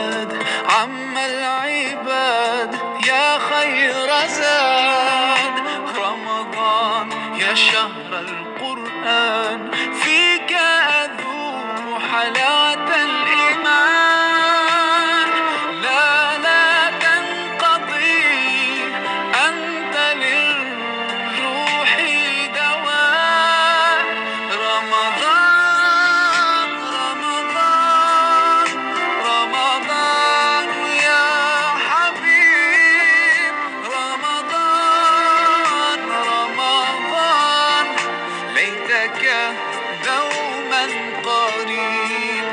زاد عم العباد يا خير زاد رمضان يا شهر القرآن فيك أذوق حلاوة الإيمان لا تنقضي أنت للروح دواء رمضان رمضان يا حبيب رمضان ليتك دوما قريب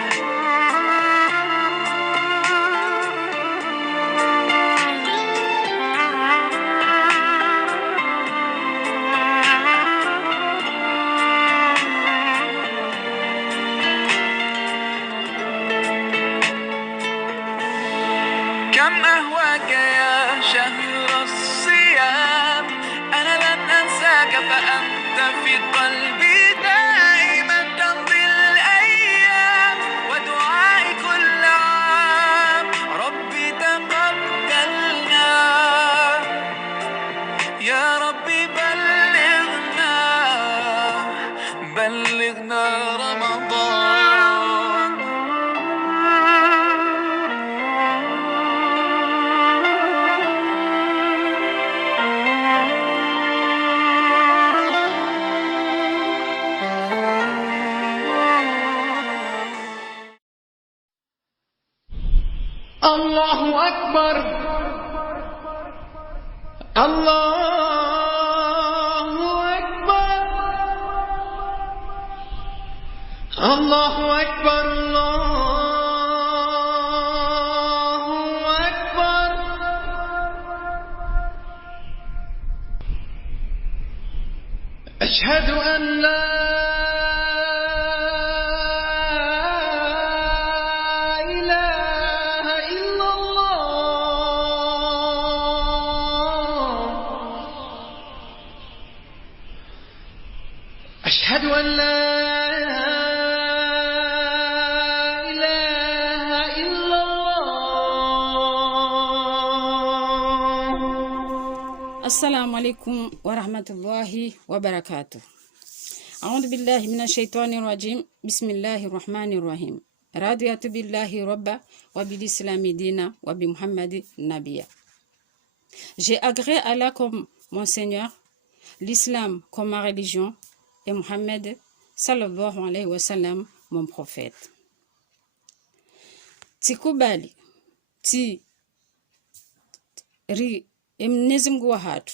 كم أهواك يا شهر الصيام أنا لن أنساك فأنت في قلبي دائما تمضي الأيام ودعائي كل عام ربي تقبلنا يا ربي بلغنا رمضان الله أكبر الله أكبر الله أكبر الله أكبر أشهد أن لا أشهد أن لا إله إلا الله. السلام عليكم ورحمة الله وبركاته. أعوذ بالله من الشيطان الرجيم. بسم الله الرحمن الرحيم. رضيت بالله ربا وبالإسلام دينا وبمحمد نبيا. J'ai agréé Allah comme mon Seigneur, l'islam comme ma religion et Mohammed sallallahu alayhi wa sallam mon prophète. Tikubali ti ri Mwenyezi Mungu wa hatu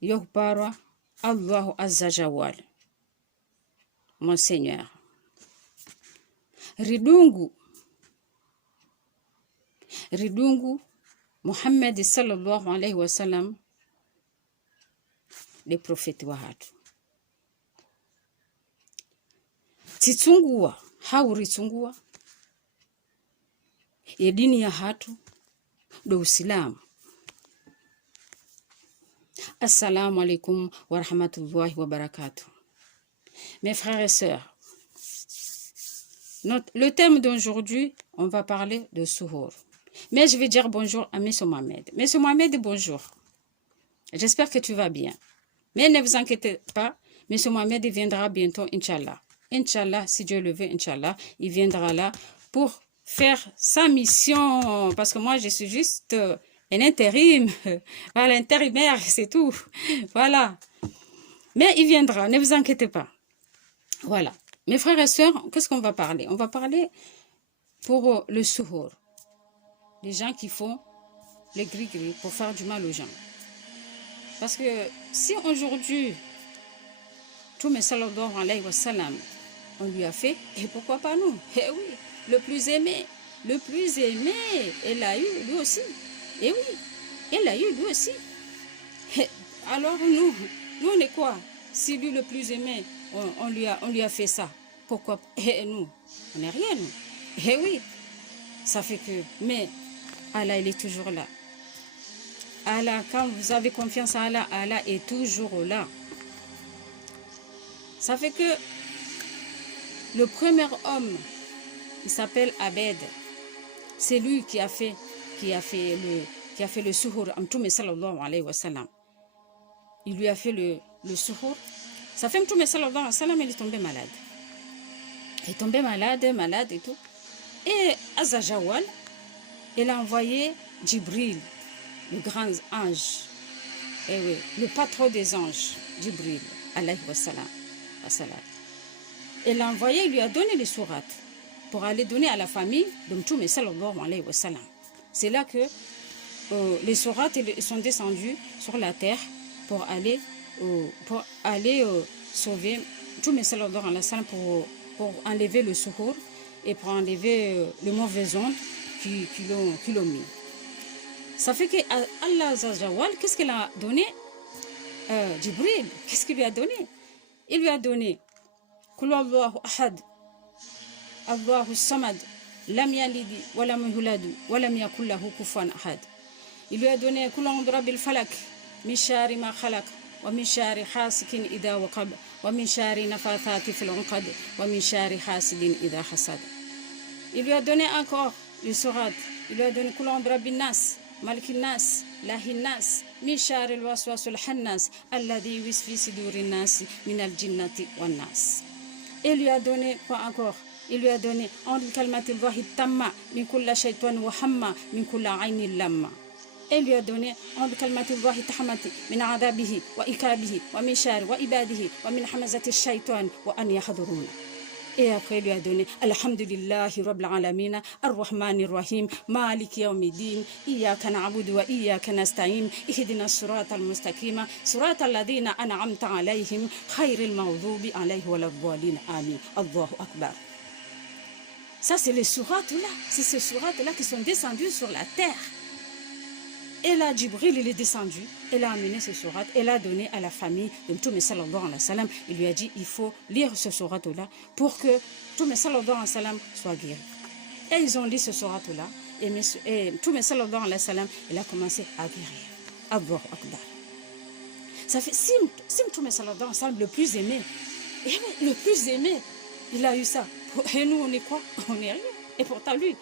yokuparwa Allahu azza jawal mon Seigneur ridungu Muhammad sallallahu alayhi wa sallam le prophète wa hatu titungua hauritungua ya dini ya hatu do Uislamu. Assalamu alaikum wa rahmatullahi wa barakatuh. Mes frères et sœurs, le thème d'aujourd'hui, on va parler de Suhoor. Mais je vais dire bonjour à M. Mohamed. M. Mohamed, bonjour. J'espère que tu vas bien. Mais ne vous inquiétez pas, M. Mohamed viendra bientôt, Inch'Allah. Inch'Allah, si Dieu le veut, Inch'Allah, il viendra là pour faire sa mission. Parce que moi, je suis juste un intérim. Voilà, intérimaire, c'est tout. Voilà. Mais il viendra, ne vous inquiétez pas. Voilà. Mes frères et sœurs, qu'est-ce qu'on va parler? On va parler pour le Suhoor. Les gens qui font le gris-gris pour faire du mal aux gens. Parce que si aujourd'hui, tout mes sallallahu alayhi wa sallam, on lui a fait, et pourquoi pas nous? Eh oui, le plus aimé, il l'a eu lui aussi. Eh oui, il l'a eu lui aussi. Et alors nous on est quoi? Si lui le plus aimé, on lui a fait ça, pourquoi? Et nous, on n'est rien nous. Eh oui, ça fait que, mais Allah il est toujours là. Allah, quand vous avez confiance en Allah, Allah est toujours là. Ça fait que le premier homme il s'appelle Abed. C'est lui qui a fait le suhour à Mtume sallallahu alayhi wa sallam. Il lui a fait le suhour. Ça fait Mtume sallallahu alayhi wa sallam, il est tombé malade. Il est tombé malade et tout. Et Azza Jawal, il a envoyé Djibril, le grand ange. Et oui, le patron des anges, Djibril, alayhi wa sallam. Il l'a envoyé, il lui a donné les sourates pour aller donner à la famille de Mtume sallallahu alayhi wa sallam. C'est là que les sourates sont descendus sur la terre pour aller sauver Mtume sallallahu alayhi wa sallam, pour enlever le suhour et pour enlever les mauvaises ondes qui l'ont mis. Ça fait que Allah Azza Jawal, qu'est-ce qu'il a donné? Djibril, qu'est-ce qu'il lui a donné? Il lui a donné Kul Allahu Ahad, Allahu Samad, Lam Yalidi, Walam Yuladu, Walam Yakul Lahu Kufuwan Ahad. Il lui a donné Kul A'udhu Birabbil Falaq, Min Sharri Ma Khalaq, Wa Min Sharri Hasikin Idha Waqab, Wa Min Sharri Nafathati Fil 'Uqad, Wa Min Sharri Hasidin Idha Hasad. Il lui a donné encore les sourates. Il lui a donné Kul A'udhu Birabbin Nas, Malikin Nas, Lahin Nas, Min Sharril Waswasil Khannas, Alladhi Yuwaswisu fi Sudurin Nas, Minal Jinnati Wan Nas. Il lui a donné quoi encore? Il lui a donné A'udhu Bikalimatil Wahid Tamma, Min Kulli Shaytan wa Hamma, Min Kulli Aynin Lamma. Il lui a donné A'udhu Bikalimatil Wahid Tahammati, Min Adabihi wa Ikabihi, wa Min Sharri wa Ibadihi, wa Min Hamazati Shaytan wa An Yahdurun. Et après, il lui a donné Alhamdulillahi Rabbil Alamin, Ar-Rahmanir Rahim, Maliki Yawmiddin, Iyyaka na'budu wa iyyaka nasta'in, Ihdina as-siratal mustaqima, siratal ladhina an'amta alayhim, khairil maghdubi alayhim waladdallin. Amin. Allahu Akbar. Ça, c'est les sourates là. C'est ces sourates là qui sont descendues sur la terre. Et là, Djibril, il est descendu, il a amené ce sourate, il a donné à la famille de Mtume sallallahu alayhi wa sallam. Il lui a dit, il faut lire ce sourate-là pour que Mtume sallallahu alayhi wa sallam soit guéri. Et ils ont lu ce sourate-là, et Mtume sallallahu alayhi wa sallam, il a commencé à guérir. Allahu Akbar. Ça fait, si Mtume sallallahu alayhi wa sallam, le plus aimé, il a eu ça. Et nous, on est quoi? On est rien. Et pourtant, lui,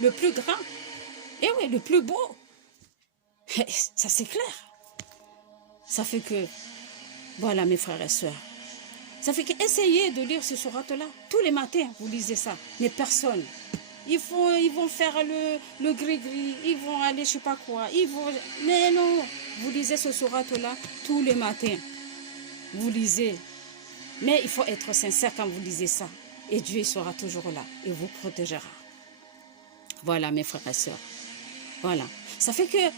le plus grand, et oui, le plus beau. Ça c'est clair. Ça fait que, voilà mes frères et sœurs, ça fait que essayez de lire ce sourate-là. Tous les matins, vous lisez ça. Mais personne. Ils vont faire le gris-gris, ils vont aller je sais pas quoi. Mais non, vous lisez ce sourate-là tous les matins. Vous lisez. Mais il faut être sincère quand vous lisez ça. Et Dieu sera toujours là et vous protégera. Voilà mes frères et sœurs. Voilà. Ça fait qu'il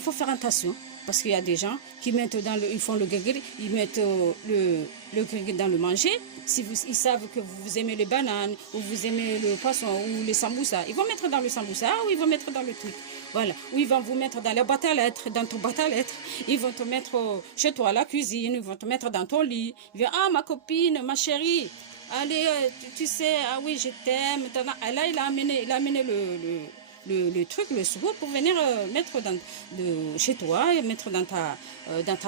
faut faire attention parce qu'il y a des gens qui mettent ils font le gris, ils mettent le gris dans le manger. Si ils savent que vous aimez les bananes ou vous aimez le poisson ou les samoussas, ils vont mettre dans le samoussa ou ils vont mettre dans le truc. Voilà. Ou ils vont vous mettre dans la boîte à lettres, dans ton boîte à lettres. Ils vont te mettre chez toi à la cuisine, ils vont te mettre dans ton lit. Ils vont, ah ma copine, ma chérie, allez, tu sais, ah oui je t'aime. Là il a amené le truc, le suhour pour venir mettre chez toi, et mettre dans ta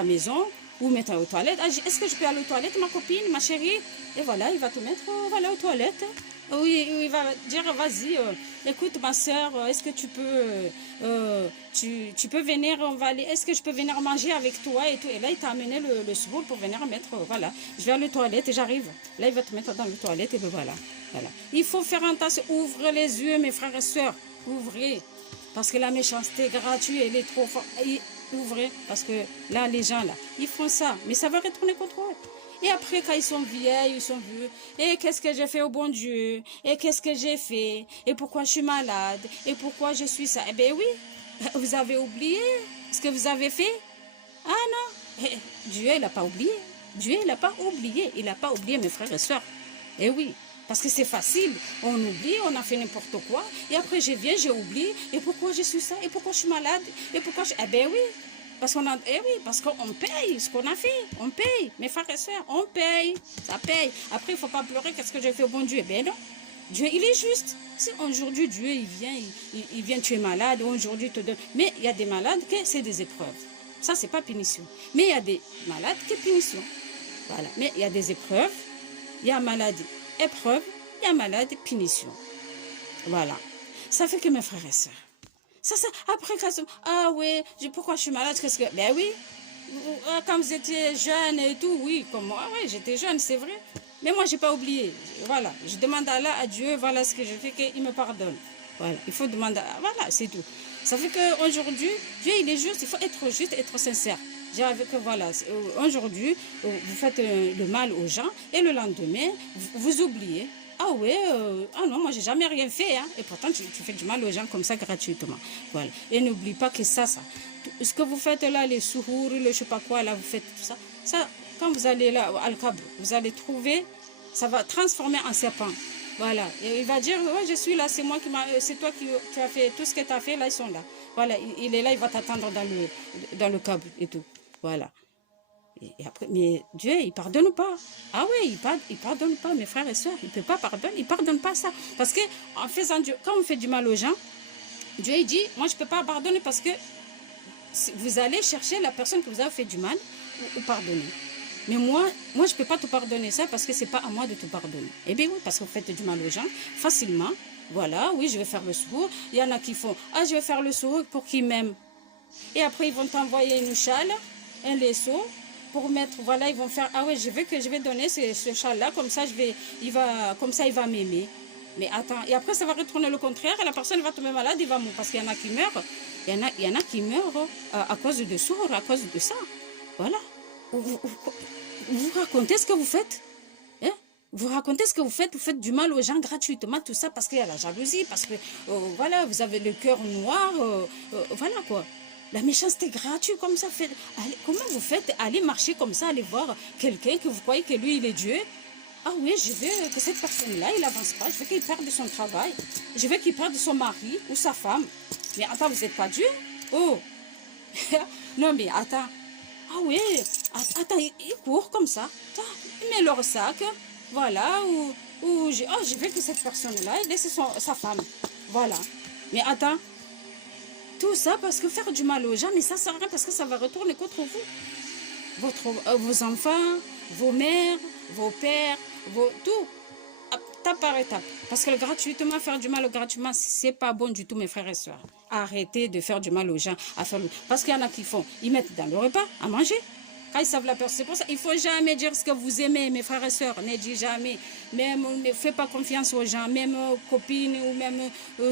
maison ou mettre aux toilettes. Ah, est-ce que je peux aller aux toilettes, ma copine, ma chérie? Et voilà, il va te mettre voilà, aux toilettes. Oui, il va dire, vas-y, écoute ma soeur, est-ce que tu peux venir, on va aller, est-ce que je peux venir manger avec toi et tout. Et là, il t'a amené le suhour pour venir mettre, voilà, je vais aller aux toilettes et j'arrive. Là, il va te mettre dans les toilettes et ben voilà. Il faut faire attention, ouvre les yeux, mes frères et sœurs. Ouvrez, parce que la méchanceté gratuite, elle est trop forte. Ouvrez, parce que là, les gens, là, ils font ça, mais ça va retourner contre eux. Et après, quand ils sont vieilles, ils sont vieux, et qu'est-ce que j'ai fait au bon Dieu? Et qu'est-ce que j'ai fait? Et pourquoi je suis malade? Et pourquoi je suis ça? Eh bien oui, vous avez oublié ce que vous avez fait? Ah non, Dieu, il n'a pas oublié. Dieu, il n'a pas oublié. Il n'a pas oublié, mes frères et sœurs. Eh oui. Parce que c'est facile, on oublie, on a fait n'importe quoi, et après je viens, j'ai oublié, et pourquoi je suis ça, et pourquoi je suis malade, et pourquoi je... Eh bien oui, parce qu'on paye ce qu'on a fait, on paye, mes frères et sœurs, on paye, ça paye. Après, il ne faut pas pleurer, qu'est-ce que j'ai fait au bon Dieu? Eh bien non, Dieu, il est juste. Si aujourd'hui Dieu, il vient, tu es malade, aujourd'hui il te donne... Mais il y a des malades que c'est des épreuves, ça c'est pas punition. Mais il y a des malades qui sont punition, voilà. Mais il y a des épreuves, il y a maladie. Épreuve, bien malade, punition. Voilà. Ça fait que mes frères et sœurs. Ça, après, ah oui, pourquoi je suis malade? Qu'est-ce que... Ben oui, quand vous étiez jeune et tout, oui, comme moi, oui, j'étais jeune, c'est vrai. Mais moi, j'ai pas oublié. Voilà, je demande à Allah, à Dieu, voilà ce que je fais, qu'il me pardonne. Voilà, il faut demander, voilà, c'est tout. Ça fait qu'aujourd'hui, Dieu, il est juste, il faut être juste, être sincère. J'ai avec voilà, aujourd'hui, vous faites le mal aux gens et le lendemain, vous oubliez. Ah ouais, ah non, moi j'ai jamais rien fait, hein. Et pourtant tu fais du mal aux gens comme ça gratuitement. Voilà. Et n'oublie pas que ça, ce que vous faites là, les souhours, le je sais pas quoi, là, vous faites tout ça. Ça, quand vous allez là, à Al-Kab, vous allez trouver, ça va transformer en serpent. Voilà. Et il va dire, ouais, je suis là, c'est moi c'est toi qui as fait tout ce que tu as fait, là, ils sont là. Voilà, il est là, il va t'attendre dans le câble et tout. Voilà. Et après, mais Dieu, il pardonne pas. Ah oui, il pardonne pas, mes frères et sœurs. Il peut pas pardonner, il pardonne pas ça. Parce que en faisant Dieu, quand on fait du mal aux gens, Dieu il dit, moi je peux pas pardonner parce que vous allez chercher la personne qui vous a fait du mal ou pardonner. Mais moi je peux pas te pardonner ça parce que c'est pas à moi de te pardonner. Eh bien oui, parce que vous faites du mal aux gens facilement. Voilà, oui, je vais faire le sourd. Il y en a qui font, ah je vais faire le sourd pour qu'ils m'aiment. Et après ils vont t'envoyer une châle, un laisseau. Pour mettre, voilà, ils vont faire, ah ouais, je vais donner ce châle-là, comme ça, il va m'aimer. Mais attends, et après, ça va retourner le contraire, et la personne va tomber malade, il va mourir, parce qu'il y en a qui meurent, il y en a qui meurent à cause de sourd, à cause de ça. Voilà. Vous racontez ce que vous faites, hein? Vous racontez ce que vous faites du mal aux gens gratuitement, tout ça, parce qu'il y a la jalousie, parce que, voilà, vous avez le cœur noir, voilà quoi. La méchanceté gratuite comme ça, comment vous faites? Allez marcher comme ça, aller voir quelqu'un que vous croyez que lui, il est Dieu. Ah oui, je veux que cette personne-là, il n'avance pas. Je veux qu'il perde son travail. Je veux qu'il perde son mari ou sa femme. Mais attends, vous n'êtes pas Dieu? Oh. Non, mais attends. Ah oui, attends, il court comme ça. Il met leur sac. Voilà, je veux que cette personne-là, il laisse sa femme. Voilà. Mais attends. Tout ça parce que faire du mal aux gens, mais ça sert à rien parce que ça va retourner contre vous. Vos enfants, vos mères, vos pères, tout. Étape par étape. Parce que gratuitement, faire du mal gratuitement, c'est pas bon du tout, mes frères et sœurs. Arrêtez de faire du mal aux gens. Parce qu'il y en a qui font, ils mettent dans le repas à manger. Quand ils savent la personne, c'est pour ça, il ne faut jamais dire ce que vous aimez, mes frères et sœurs. Ne dites jamais. Même, ne faites pas confiance aux gens, même copines ou même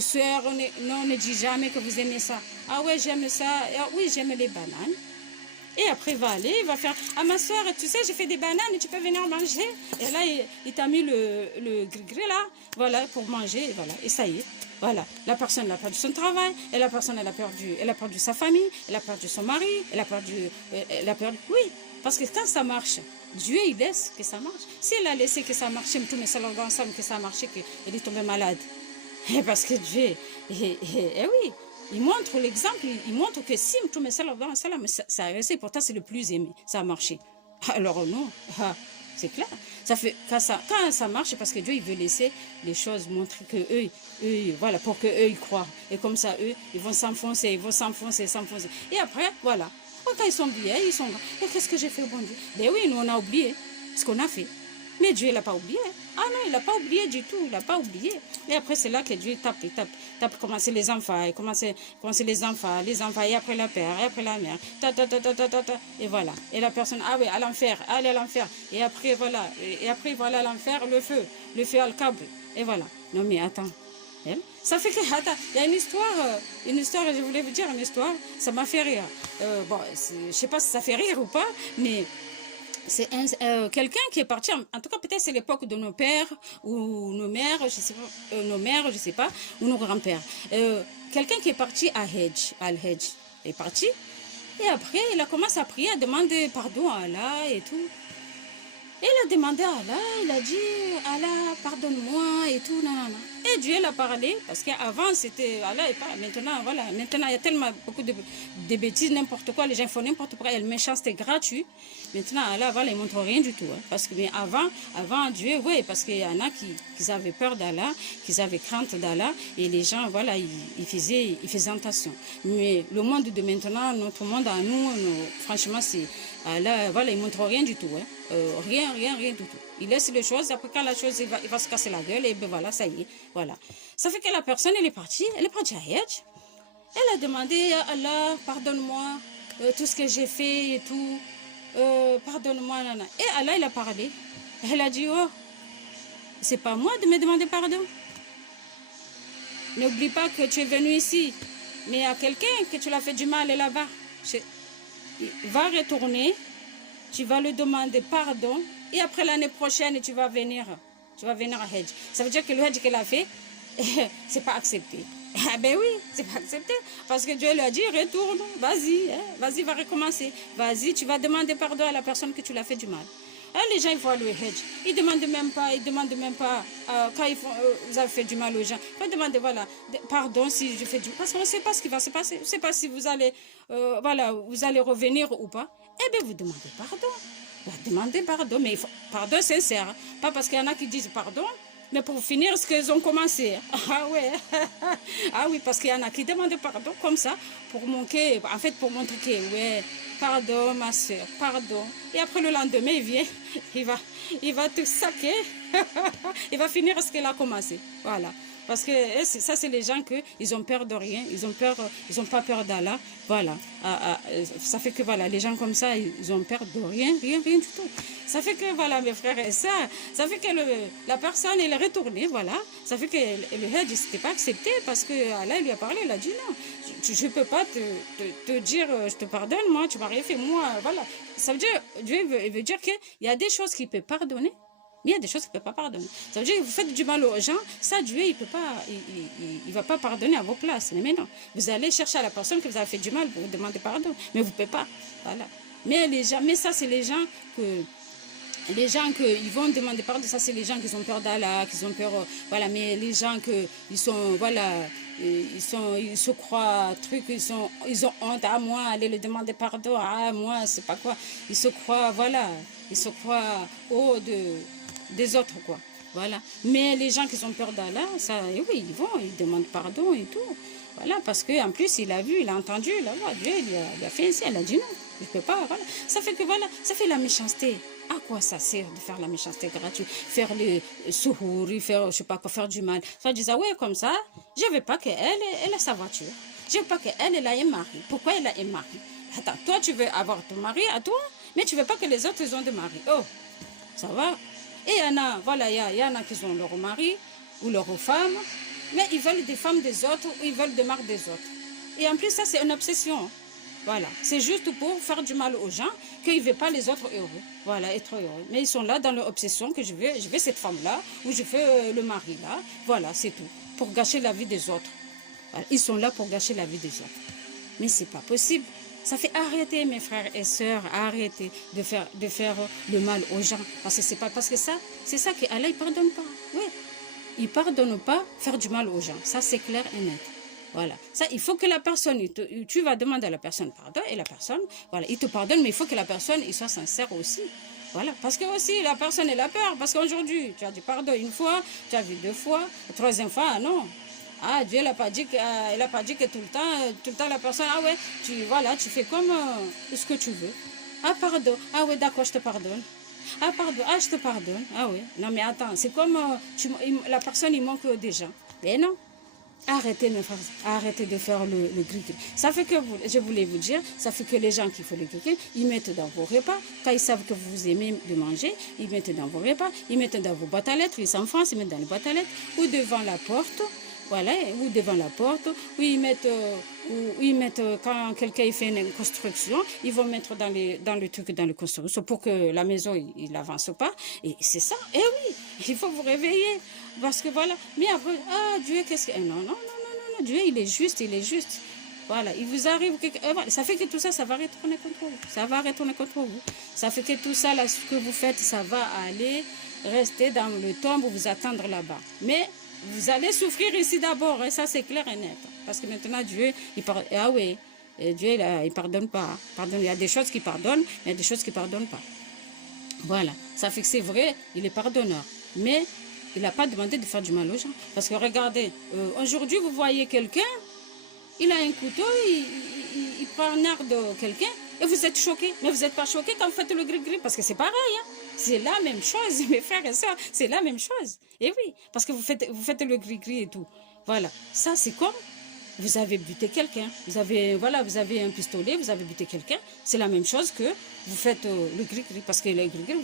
sœurs. Non, ne dites jamais que vous aimez ça. Ah ouais, j'aime ça. Ah, oui, j'aime les bananes. Et après, il va aller, il va faire, ah ma soeur, tu sais, j'ai fait des bananes, tu peux venir manger. Et là, il t'a mis le gris là, voilà, pour manger, et voilà. Et ça y est, voilà. La personne, elle a perdu son travail, et la personne, elle a perdu sa famille, elle a perdu son mari, elle a perdu, oui. Parce que quand ça marche, Dieu, il laisse que ça marche. S'il a laissé que ça marche, tout, mais ça l'a ensemble, que ça a marché, qu'il est tombé malade. Et parce que Dieu, oui. Il montre l'exemple, il montre que si ça a réussi, pourtant c'est le plus aimé, ça a marché. Alors non, c'est clair. Ça fait, quand ça marche, c'est parce que Dieu il veut laisser les choses montrer que eux, voilà, pour que eux ils croient. Et comme ça, eux, ils vont s'enfoncer. Et après, voilà. Quand ils sont vieilles, ils sont grands. Et qu'est-ce que j'ai fait au bon Dieu? Ben oui, nous on a oublié ce qu'on a fait. Mais Dieu, il n'a pas oublié. Ah non, il n'a pas oublié du tout. Il n'a pas oublié. Et après, c'est là que Dieu tape, commencer les enfants, et commencer les enfants, et après la père, et après la mère. Et voilà. Et la personne, ah oui, à l'enfer, allez à l'enfer. Et après, voilà. Et après, voilà l'enfer, le feu Al-Kab. Et voilà. Non, mais attends. Ça fait que, attends, il y a une histoire, je voulais vous dire une histoire, ça m'a fait rire. Bon, je sais pas si ça fait rire ou pas, mais c'est quelqu'un qui est parti, en tout cas peut-être c'est l'époque de nos pères ou nos mères, je sais pas, ou nos grands-pères. Quelqu'un qui est parti Al-Hajj, est parti, et après il a commencé à prier, à demander pardon à Allah et tout. Et il a demandé à Allah, il a dit, Allah, pardonne-moi et tout, nanana. Et Dieu l'a parlé, parce qu'avant c'était Allah et pas. Maintenant, voilà, maintenant il y a tellement beaucoup de bêtises, n'importe quoi, les gens font n'importe quoi, et le méchanceté gratuit. Maintenant, Allah, voilà, il ne montre rien du tout. Hein, parce que mais avant Dieu, oui, parce qu'il y en a qui avaient peur d'Allah, qui avaient crainte d'Allah, et les gens, voilà, ils faisaient attention. Mais le monde de maintenant, notre monde à nous, franchement, c'est Allah, voilà, il ne montre rien du tout. Hein, rien du tout. Il laisse les choses, après quand la chose, il va se casser la gueule, et ben voilà, ça y est, voilà. Ça fait que la personne, elle est partie à Hajj. Elle a demandé à Allah, pardonne-moi, tout ce que j'ai fait et tout, pardonne-moi, nana. Et Allah, il a parlé. Elle a dit, oh, c'est pas moi de me demander pardon. N'oublie pas que tu es venu ici, mais à quelqu'un que tu l'as fait du mal là-bas. Va retourner, tu vas lui demander pardon, et après l'année prochaine, tu vas venir à Hajj. Ça veut dire que le Hajj qu'elle a fait, c'est pas accepté. Ah ben oui, c'est pas accepté. Parce que Dieu lui a dit, retourne, vas-y, vas-y, va recommencer. Vas-y, tu vas demander pardon à la personne que tu l'as fait du mal. Les gens, ils voient le Hajj. Ils demandent même pas quand vous avez fait du mal aux gens. Ils vont demander, voilà, pardon si je fais du mal. Parce qu'on ne sait pas ce qui va se passer. On ne sait pas si vous allez, vous allez revenir ou pas. Eh bien, vous demandez pardon. Vous demandez pardon, mais pardon sincère. Pas parce qu'il y en a qui disent pardon, mais pour finir ce qu'ils ont commencé. Ah ouais. Ah oui, parce qu'il y en a qui demandent pardon comme ça, pour montrer que, ouais, pardon ma soeur, pardon. Et après le lendemain, il vient, il va te saquer. Il va finir ce qu'il a commencé. Voilà. Parce que ça, c'est les gens ils ont peur de rien, ils ont pas peur d'Allah. Voilà. Ça fait que voilà, les gens comme ça, ils ont peur de rien du tout. Ça fait que voilà, mes frères et sœurs, ça fait que la personne, elle est retournée, voilà. Ça fait que le Hajj, c'était pas accepté parce que Allah lui a parlé, il a dit non, je peux pas te dire, je te pardonne, moi, tu m'as rien fait, moi, voilà. Ça veut dire, Dieu veut dire qu'il y a des choses qu'il peut pardonner. Mais il y a des choses qu'il ne peut pas pardonner. Ça veut dire que vous faites du mal aux gens, ça, Dieu, il va pas pardonner à vos places. Mais non, vous allez chercher à la personne que vous avez fait du mal pour vous demander pardon. Mais vous ne pouvez pas. Voilà. Mais ça, c'est les gens ils vont demander pardon, ça c'est les gens qui ont peur d'Allah, qui ont peur, voilà, mais les gens ils sont, voilà, ils se croient ils ont honte, à moi, aller le demander pardon, à moi, c'est pas quoi, ils se croient, voilà, ils se croient haut des autres, quoi, voilà. Mais les gens qui ont peur d'Allah, ça, oui, ils demandent pardon et tout, voilà, parce qu'en plus, il a vu, il a entendu, là, Dieu, il a fait ainsi, elle a dit non, je peux pas, voilà. Ça fait que, voilà, ça fait la méchanceté. À quoi ça sert de faire la méchanceté gratuite, faire le souhouri, faire, je sais pas quoi, faire du mal. Ça dit ça, ouais, comme ça, je veux pas qu'elle ait sa voiture. Je veux pas qu'elle ait un mari. Pourquoi elle a un mari? Attends, toi, tu veux avoir ton mari à toi, mais tu veux pas que les autres ils ont des maris. Oh, ça va? Et il y en a, voilà, il y en a qui ont leur mari ou leur femme, mais ils veulent des femmes des autres ou ils veulent des maris des autres. Et en plus, ça, c'est une obsession. Voilà, c'est juste pour faire du mal aux gens, qu'ils ne veulent pas les autres heureux. Voilà, être heureux. Mais ils sont là dans leur obsession que je veux cette femme-là, ou je veux le mari-là. Voilà, c'est tout. Pour gâcher la vie des autres. Voilà, ils sont là pour gâcher la vie des autres. Mais c'est pas possible. Ça fait arrêter, mes frères et sœurs, arrêter de faire le mal aux gens. Parce que c'est pas parce que ça, c'est ça qu'Allah, il pardonne pas. Oui, il pardonne pas faire du mal aux gens. Ça, c'est clair et net. Voilà. Ça, il faut que la personne, tu vas demander à la personne pardon, et la personne, voilà, il te pardonne, mais il faut que la personne, il soit sincère aussi. Voilà. Parce que aussi, la personne, elle a peur. Parce qu'aujourd'hui, tu as dit pardon une fois, tu as vu deux fois, la troisième fois, non. Ah, Dieu n'a pas dit que tout le temps, la personne, ah ouais, tu fais comme ce que tu veux. Ah, pardon. Ah ouais, d'accord, je te pardonne. Ah, pardon. Ah, je te pardonne. Ah ouais. Non, mais attends, c'est comme la personne, il manque des gens. Mais non. Arrêtez de faire le gris-gris. Ça fait que, je voulais vous dire, ça fait que les gens qui font le gris-gris, ils mettent dans vos repas, quand ils savent que vous aimez de manger, ils mettent dans vos repas, ils mettent dans vos boîtes à lettres, ils s'enfoncent, ils mettent dans les boîtes à lettres, ou devant la porte, voilà, ou devant la porte, ou ils mettent quand quelqu'un fait une construction, ils vont mettre dans le truc, dans la construction, pour que la maison, il n'avance pas. Et c'est ça. Et oui, il faut vous réveiller. Parce que voilà. Mais après, Dieu, qu'est-ce que... Non, Dieu, il est juste. Voilà, il vous arrive... Voilà. Ça fait que tout ça, ça va retourner contre vous. Ça fait que tout ça, là, ce que vous faites, ça va aller rester dans le tombe ou vous attendre là-bas. Mais... vous allez souffrir ici d'abord, et ça c'est clair et net. Parce que maintenant Dieu, il pardonne. Ah oui, Dieu il pardonne pas. Il y a des choses qu'il pardonne, mais il y a des choses qu'il pardonne pas. Voilà, ça fait que c'est vrai, il est pardonneur. Mais il n'a pas demandé de faire du mal aux gens. Parce que regardez, aujourd'hui vous voyez quelqu'un, il a un couteau, il prend un air de quelqu'un, et vous êtes choqué. Mais vous n'êtes pas choqué quand vous faites le gris-gris, parce que c'est pareil. Hein? C'est la même chose, mes frères et sœurs, c'est la même chose. Et oui, parce que vous faites le gris-gris et tout. Voilà, ça c'est comme vous avez buté quelqu'un, vous avez un pistolet, vous avez buté quelqu'un, c'est la même chose que vous faites le gris-gris, parce que le gris-gris,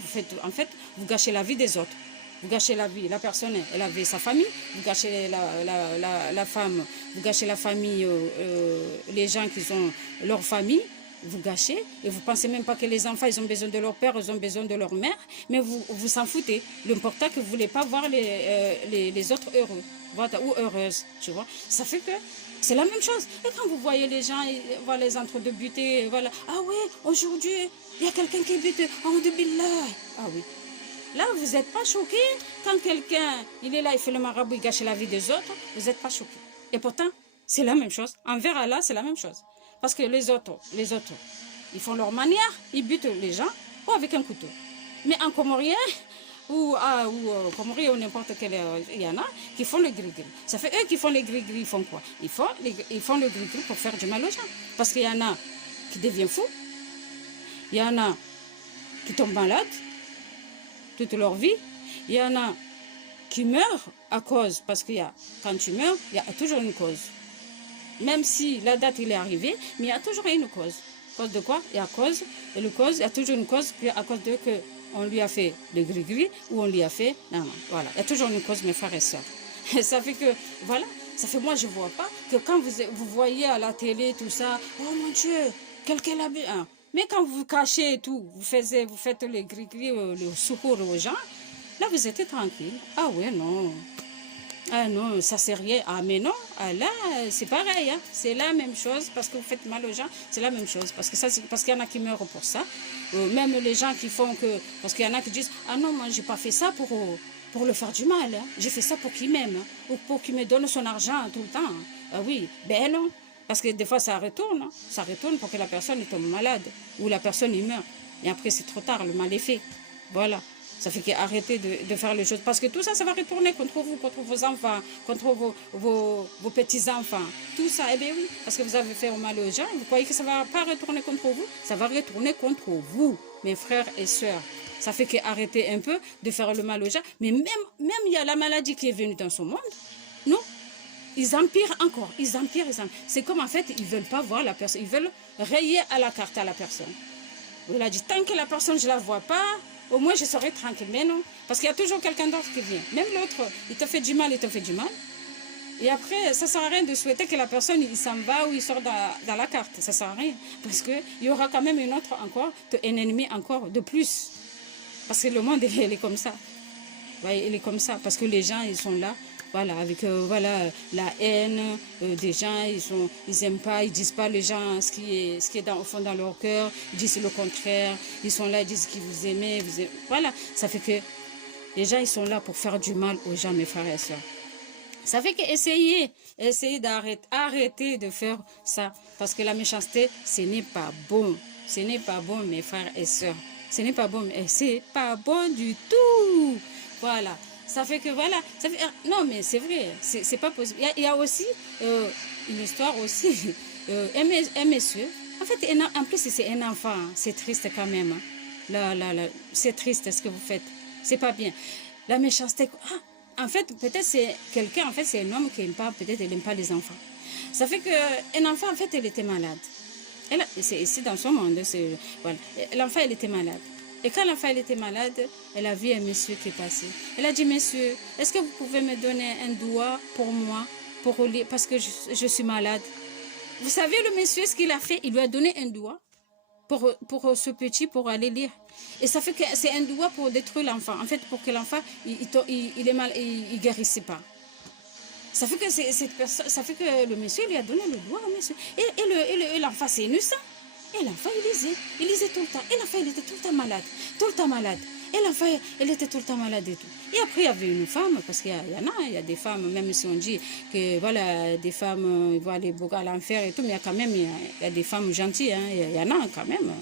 vous gâchez la vie des autres. Vous gâchez la vie, la personne, elle avait sa famille, vous gâchez la femme, vous gâchez la famille, les gens qui ont leur famille, vous gâchez, et vous pensez même pas que les enfants, ils ont besoin de leur père, ils ont besoin de leur mère, mais vous s'en foutez. L'important que vous voulez pas voir les autres heureux, voilà, ou heureuses, tu vois. Ça fait que c'est la même chose. Et quand vous voyez les gens, voilà, les entre de buter, voilà, ah oui, aujourd'hui, il y a quelqu'un qui bute, oh de billah, ah oui. Là, vous n'êtes pas choqué quand quelqu'un, il est là, il fait le marabout, il gâche la vie des autres, vous n'êtes pas choqué. Et pourtant, c'est la même chose. Envers Allah, c'est la même chose. Parce que les autres, ils font leur manière, ils butent les gens, ou avec un couteau. Mais en comorien, ou comorien, ou n'importe quel, il y en a qui font le gris-gris. Ça fait eux qui font les gris-gris, ils font quoi? Ils font le gris-gris pour faire du mal aux gens. Parce qu'il y en a qui deviennent fous, il y en a qui tombent malades, toute leur vie. Il y en a qui meurent à cause, parce quand tu meurs, il y a toujours une cause. Même si la date il est arrivée, mais il y a toujours une cause. Cause de quoi? Il y a toujours une cause à cause de que on lui a fait le gris-gris ou on lui a fait... Non, voilà. Il y a toujours une cause, mes frères et sœurs. Et ça fait que, voilà, ça fait moi je vois pas que quand vous voyez à la télé tout ça, oh mon Dieu, quelqu'un l'a bien. Mais quand vous vous cachez et tout, vous faites le gris-gris, le secours aux gens, là vous êtes tranquille. Ah ouais, non. Ah non, ça c'est rien. Ah mais non, ah, là c'est pareil, hein. C'est la même chose parce que vous faites mal aux gens, c'est la même chose. Parce qu'il y en a qui meurent pour ça. Même les gens qui font que... Parce qu'il y en a qui disent, ah non, moi j'ai pas fait ça pour le faire du mal. Hein. J'ai fait ça pour qu'il m'aime, hein, ou pour qu'il me donne son argent tout le temps. Hein. Ah oui, ben non. Parce que des fois, ça retourne. Hein. Ça retourne pour que la personne tombe malade. Ou la personne, il meurt. Et après, c'est trop tard. Le mal est fait. Voilà. Ça fait qu'arrêtez de faire les choses. Parce que tout ça, ça va retourner contre vous, contre vos enfants, contre vos petits-enfants. Tout ça, eh bien oui. Parce que vous avez fait mal aux gens. Vous croyez que ça ne va pas retourner contre vous? Ça va retourner contre vous, mes frères et sœurs. Ça fait qu'arrêtez un peu de faire le mal aux gens. Mais même il y a la maladie qui est venue dans ce monde. Non? Ils empirent encore, ils empirent. C'est comme en fait, ils ne veulent pas voir la personne, ils veulent rayer à la carte à la personne. Il a dit, tant que la personne, je ne la vois pas, au moins je serai tranquille. Mais non, parce qu'il y a toujours quelqu'un d'autre qui vient. Même l'autre, il te fait du mal, Et après, ça ne sert à rien de souhaiter que la personne, il s'en va ou il sort dans la carte. Ça ne sert à rien. Parce qu'il y aura quand même une autre encore, un ennemi encore de plus. Parce que le monde, il est comme ça. Ouais, il est comme ça. Parce que les gens, ils sont là. Voilà, avec la haine des gens, ils n'aiment pas, ils disent pas les gens ce qui est au fond dans leur cœur, ils disent le contraire, ils sont là, ils disent qu'ils vous aiment. Voilà, ça fait que les gens, ils sont là pour faire du mal aux gens, mes frères et sœurs. Ça fait que essayez arrêtez de faire ça, parce que la méchanceté, ce n'est pas bon. Ce n'est pas bon, mes frères et sœurs. Ce n'est pas bon, c'est pas bon du tout. Voilà. Ça fait que voilà, non mais c'est vrai, c'est pas possible. Il y a aussi une histoire aussi, un monsieur, en fait, en plus c'est un enfant, hein. C'est triste quand même. Hein. Là, c'est triste ce que vous faites, c'est pas bien. La méchanceté, en fait, peut-être c'est quelqu'un, en fait c'est un homme qui aime pas, peut-être il n'aime pas les enfants. Ça fait qu'un enfant, en fait, elle était malade. C'est ici dans son monde, voilà. L'enfant, elle était malade. Et quand l'enfant était malade, elle a vu un monsieur qui est passé. Elle a dit, monsieur, est-ce que vous pouvez me donner un doigt pour moi, parce que je suis malade? Vous savez, le monsieur, ce qu'il a fait, il lui a donné un doigt pour ce petit, pour aller lire. Et ça fait que c'est un doigt pour détruire l'enfant. En fait, pour que l'enfant, il est mal, il guérissait pas. Ça fait que ça fait que le monsieur lui a donné le doigt au monsieur. Et l'enfant, c'est innocent. Et l'enfant, il lisait tout le temps. Et l'enfant, il était tout le temps malade. Et l'enfant, elle était tout le temps malade et tout. Et après, il y avait une femme, parce qu'il y a des femmes, même si on dit que voilà, des femmes vont aller à l'enfer et tout, mais il y a quand même, il y a des femmes gentilles, hein, il y en a quand même,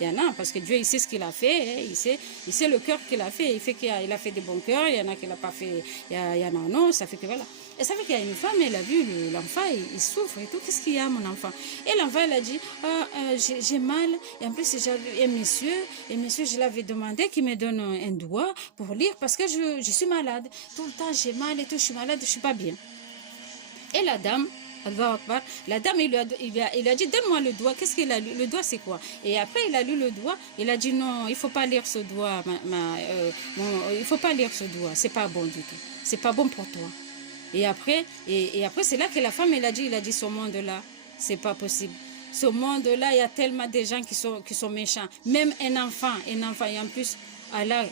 il y en a, parce que Dieu, il sait ce qu'il a fait, hein, il sait le cœur qu'il a fait, il fait qu'il a fait des bons cœurs, il y en a qui l'a pas fait, il y en a non, ça fait que voilà. Et ça fait qu'il y a une femme, elle a vu l'enfant, il souffre et tout. Qu'est-ce qu'il y a, mon enfant? Et l'enfant, elle a dit, j'ai mal. Et en plus, j'avais un monsieur, je l'avais demandé qu'il me donne un doigt pour lire parce que je suis malade. Tout le temps, j'ai mal et tout, je suis malade, je suis pas bien. Et la dame, Allah Akbar, la dame, il a dit, donne-moi le doigt. Qu'est-ce qu'il a lu? Le doigt, c'est quoi? Et après, il a lu le doigt. Il a dit, non, il faut pas lire ce doigt. Il faut pas lire ce doigt. C'est pas bon du tout. C'est pas bon pour toi. Et après, c'est là que la femme, il a dit, ce monde-là, c'est pas possible. Ce monde-là, il y a tellement de gens qui sont méchants. Même un enfant, et en plus, Allah,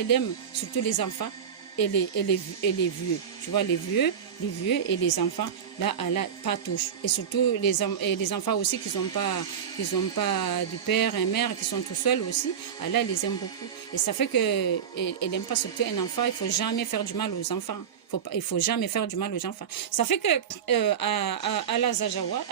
il aime surtout les enfants et les vieux. Tu vois, les vieux et les enfants, là, Allah pas touche. Et surtout les enfants aussi qui n'ont pas du père et mère, qui sont tout seuls aussi, Allah les aime beaucoup. Et ça fait que elle n'aime pas surtout un enfant, il faut jamais faire du mal aux enfants. Il faut jamais faire du mal aux enfants. Ça fait que à la Zajawa,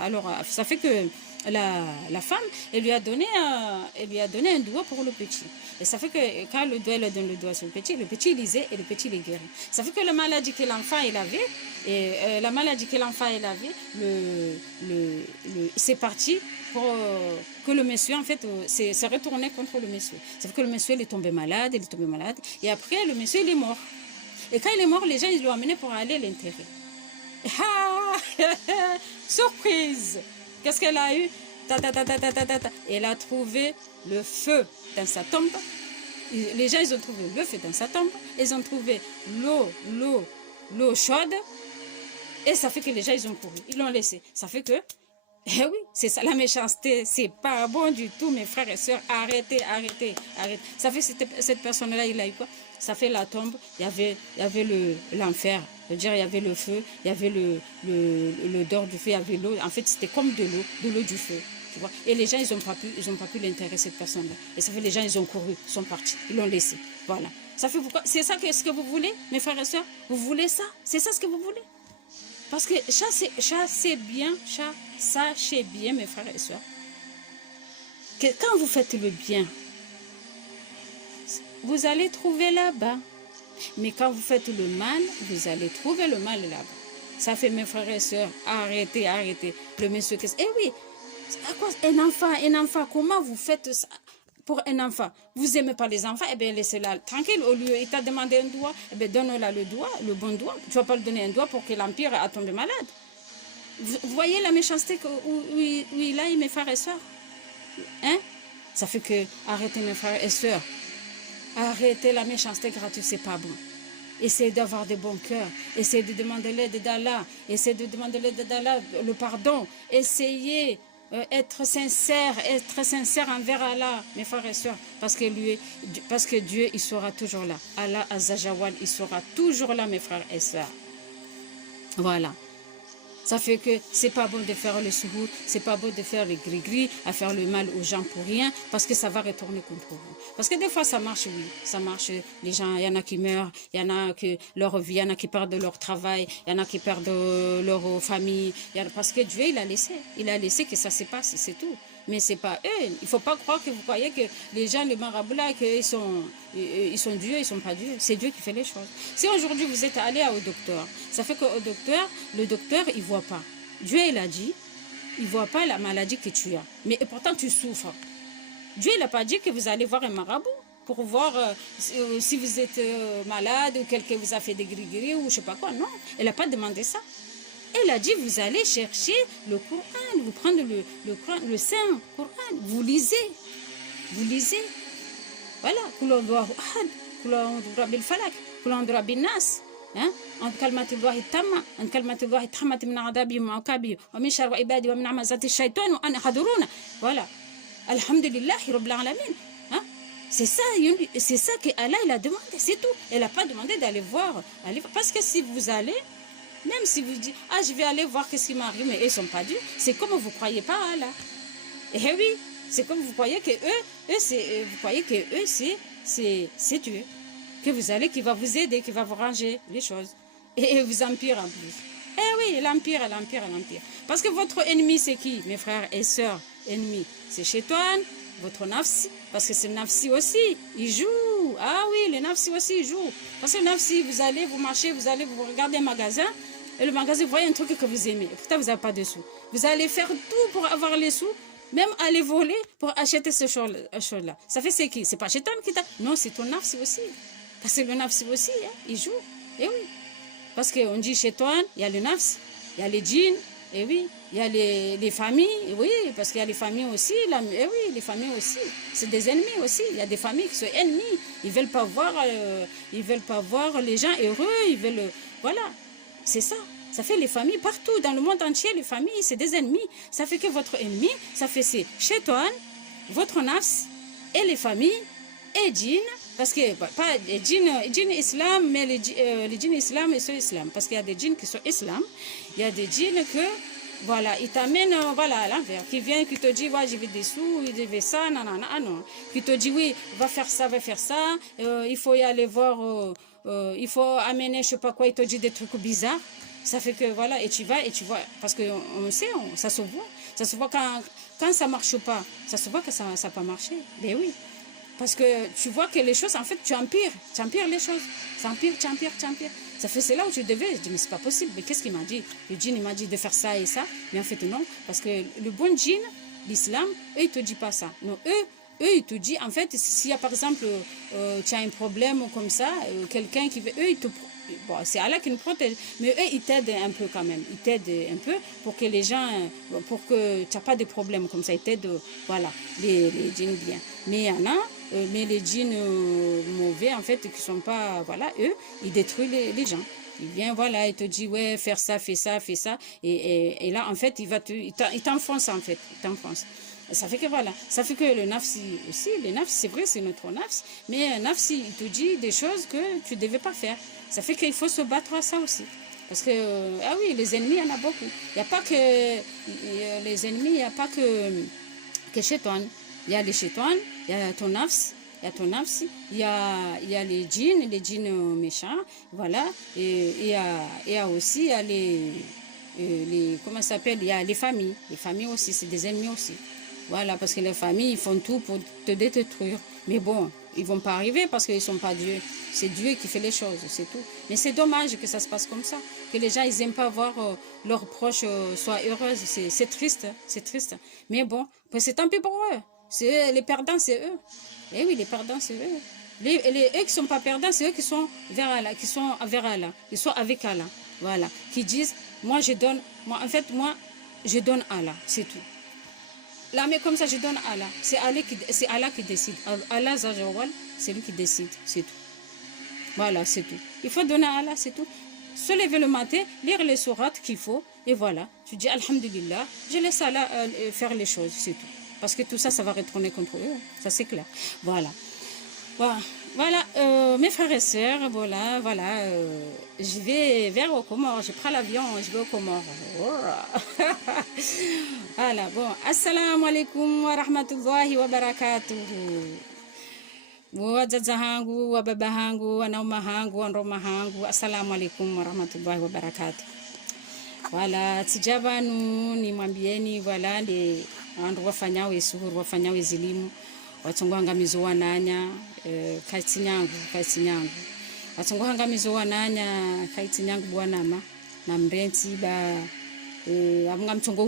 alors ça fait que la femme, elle lui a donné un doigt pour le petit. Et ça fait que quand le doigt, elle donne le doigt sur le petit il lisait et le petit il est guéri. Ça fait que la maladie que l'enfant il avait, c'est parti pour que le monsieur en fait s'est retourné contre le monsieur. Ça fait que le monsieur il est tombé malade, et après le monsieur il est mort. Et quand il est mort, les gens ils l'ont amené pour aller l'enterrer. Ah, surprise! Qu'est-ce qu'elle a eu? Elle a trouvé le feu dans sa tombe. Les gens, ils ont trouvé le feu dans sa tombe. Ils ont trouvé l'eau chaude. Et ça fait que les gens, ils ont couru. Ils l'ont laissé. Ça fait que, eh oui, c'est ça la méchanceté. C'est pas bon du tout, mes frères et sœurs. Arrêtez. Ça fait cette personne-là, il a eu quoi? Ça fait la tombe. Il y avait l'enfer. C'est-à-dire, il y avait le feu, il y avait l'odeur du feu, il y avait l'eau. En fait, c'était comme de l'eau du feu. Tu vois? Et les gens, ils ont pas pu l'intégrer, cette personne-là. Et ça fait les gens, ils ont couru, ils sont partis, ils l'ont laissé. Voilà. Ça fait pourquoi? C'est ça ce que vous voulez, mes frères et sœurs? Vous voulez ça? C'est ça ce que vous voulez? Parce que sachez bien, mes frères et sœurs, que quand vous faites le bien, vous allez trouver là-bas. Mais quand vous faites le mal, vous allez trouver le mal là-bas. Ça fait, mes frères et sœurs, arrêtez. Le monsieur, eh oui, à quoi, un enfant, comment vous faites ça pour un enfant? Vous aimez pas les enfants, eh bien laissez-la tranquille. Au lieu, il t'a demandé un doigt, eh bien donne-la le doigt, le bon doigt. Tu vas pas lui donner un doigt pour que l'empire a tombé malade. Vous voyez la méchanceté où il a, mes frères et sœurs? Hein? Ça fait que, arrêtez, mes frères et sœurs. Arrêtez la méchanceté gratuite, c'est pas bon. Essayez d'avoir de bons cœurs. Essayez de demander l'aide d'Allah. Essayez de demander l'aide d'Allah, le pardon. Essayez être sincère envers Allah, mes frères et sœurs, parce que Dieu, il sera toujours là. Allah Azzajawal, il sera toujours là, mes frères et sœurs. Voilà. Ça fait que c'est pas bon de faire le souhour, c'est pas bon de faire le gris-gris, à faire le mal aux gens pour rien, parce que ça va retourner contre vous. Parce que des fois ça marche, oui, ça marche. Les gens, il y en a qui meurent, il y en a qui leur vie, il y en a qui perdent leur travail, il y en a qui perdent leur famille. Parce que Dieu, il a laissé que ça se passe, c'est tout. Mais c'est pas eux. Il faut pas croire que vous croyez que les gens, les marabouts là, qu'ils sont Dieu, ils sont pas Dieu. C'est Dieu qui fait les choses. Si aujourd'hui vous êtes allé au docteur, ça fait qu'au docteur, le docteur, il voit pas. Dieu, il a dit, il voit pas la maladie que tu as. Mais et pourtant, tu souffres. Dieu, il a pas dit que vous allez voir un marabout pour voir si vous êtes malade ou quelqu'un vous a fait des gris-gris ou je sais pas quoi. Non, il a pas demandé ça. Elle a dit, vous allez chercher le Coran, vous prenez le Saint Coran, vous lisez. Voilà. عن كلمة الله التامة عن كلمة الله التامة من عذابهم وعقابهم ومن شر عبادي ومن همزات الشيطان وأن يحضرون. Voilà. Alhamdulillah Rabbil Alamin. C'est ça que Allah il a demandé, c'est tout. Elle n'a pas demandé d'aller voir. Parce que si vous allez, même si vous dites, je vais aller voir qu'est-ce qui m'arrive, mais eux ne sont pas Dieu, c'est comme vous ne croyez pas à Allah. Et oui, c'est comme vous croyez que c'est Dieu. Que vous allez, qui va vous aider, qui va vous ranger les choses. Et vous empire en plus. Eh oui, l'empire. Parce que votre ennemi, c'est qui, mes frères et sœurs? Ennemi, c'est Shaitan, votre nafsi. Parce que c'est nafsi aussi. Il joue. joue. Ah oui, le nafsi aussi il joue. Parce que le nafsi, vous allez, vous marchez, vous allez, vous regardez un magasin, et le magasin, vous voyez un truc que vous aimez. Pourtant, vous n'avez pas de sous. Vous allez faire tout pour avoir les sous, même aller voler pour acheter ce chose-là. Ça fait c'est qui? C'est pas Shaitan qui t'a... Non, c'est ton nafsi aussi. Parce que le nafsi aussi, hein, il joue. Et oui. Parce qu'on dit Shaitan, il y a le nafs, il y a les djinns, et oui, il y a les familles, oui, parce qu'il y a les familles aussi, et oui, les familles aussi, c'est des ennemis aussi. Il y a des familles qui sont ennemies, ils veulent pas voir les gens heureux, ils veulent, voilà, c'est ça. Ça fait les familles partout, dans le monde entier, les familles, c'est des ennemis. Ça fait que votre ennemi, ça fait c'est Shaitan, votre nafs, et les familles, et djinns, parce que, pas les djinns islam, mais les djinns islam et ceux islam. Parce qu'il y a des djinns qui sont islam, il y a des djinns que, voilà, ils t'amènent, voilà, à l'envers. Qui vient, qui te dit, ouais, j'ai vu des sous, il devait ça, non, non, non, ah non. Qui te dit, oui, va faire ça, il faut y aller voir, il faut amener, je sais pas quoi, il te dit des trucs bizarres. Ça fait que, voilà, et tu vas, et tu vois, parce qu'on sait, ça se voit quand ça marche pas, ça se voit que ça n'a pas marché. Ben oui. Parce que tu vois que les choses, en fait, tu empires les choses. Ça empire, tu empires. Ça fait, c'est là où tu devais. Je dis, mais c'est pas possible. Mais qu'est-ce qu'il m'a dit? Le djinn, il m'a dit de faire ça et ça. Mais en fait, non. Parce que le bon djinn, l'islam, eux, ils te disent pas ça. Non, eux, ils te disent, en fait, s'il y a par exemple, tu as un problème comme ça, quelqu'un qui veut, eux, ils te... Bon, c'est Allah qui nous protège, mais eux, ils t'aident un peu quand même. Ils t'aident un peu pour que les gens, pour que tu n'as pas de problème comme ça. Ils t'aident, voilà, les djinns bien. Mais il y en a, mais les djinns mauvais, en fait, qui sont pas, voilà, eux, ils détruisent les gens. Il vient, voilà, il te dit, ouais, faire ça, fais ça. Et là, en fait, il t'enfonce, en fait. Il t'enfonce. Ça fait que voilà, ça fait que le nafsi aussi, le nafsi, c'est vrai, c'est notre nafsi, mais un nafsi, il te dit des choses que tu ne devais pas faire. Ça fait qu'il faut se battre à ça aussi. Parce que, ah oui, les ennemis, il y en a beaucoup. Il n'y a pas que les ennemis, il n'y a pas que Shaitan. Il y a les Shaitan, il y a ton nafs, il y a les djinns méchants, voilà. Et il y a aussi, il y a les comment ça s'appelle, il y a les familles aussi, c'est des ennemis aussi. Voilà, parce que les familles, ils font tout pour te détruire. Mais bon, ils vont pas arriver parce qu'ils sont pas Dieu. C'est Dieu qui fait les choses, c'est tout. Mais c'est dommage que ça se passe comme ça. Que les gens, ils aiment pas voir leurs proches soient heureux. C'est triste, c'est triste. Mais bon, c'est tant pis pour eux. Les perdants, c'est eux. Eh oui, les perdants, c'est eux. Eux qui sont pas perdants, c'est eux qui sont vers Allah, qui sont avec Allah. Voilà. Qui disent, moi, je donne Allah, c'est tout. Là, mais comme ça, je donne Allah. C'est Allah qui décide. Allah, c'est lui qui décide. C'est tout. Voilà, c'est tout. Il faut donner à Allah, c'est tout. Se lever le matin, lire les sourates qu'il faut. Et voilà. Tu dis, Alhamdulillah, je laisse Allah faire les choses, c'est tout. Parce que tout ça, ça va retourner contre eux. Ça, c'est clair. Voilà. Voilà, mes frères et sœurs, voilà, je vais vers aux Comores, je prends l'avion, je vais aux Comores. Voilà, bon, assalamu alaikum wa rahmatullahi wa barakatuhu. Wazazi hangu, wa baba hangu, wanauma hangu, wandoma hangu, assalamu alaikum wa rahmatullahi wa barakatuhu. Voilà, tijabanu ni mwambieni, voilà, les wandu wafanyao isuhuru, wafanyao zilimu. Watungwangamizo wananya kaiti nyangu watungwangamizo wananya kaiti nyangu bwanama na mrenti ba ngamchongo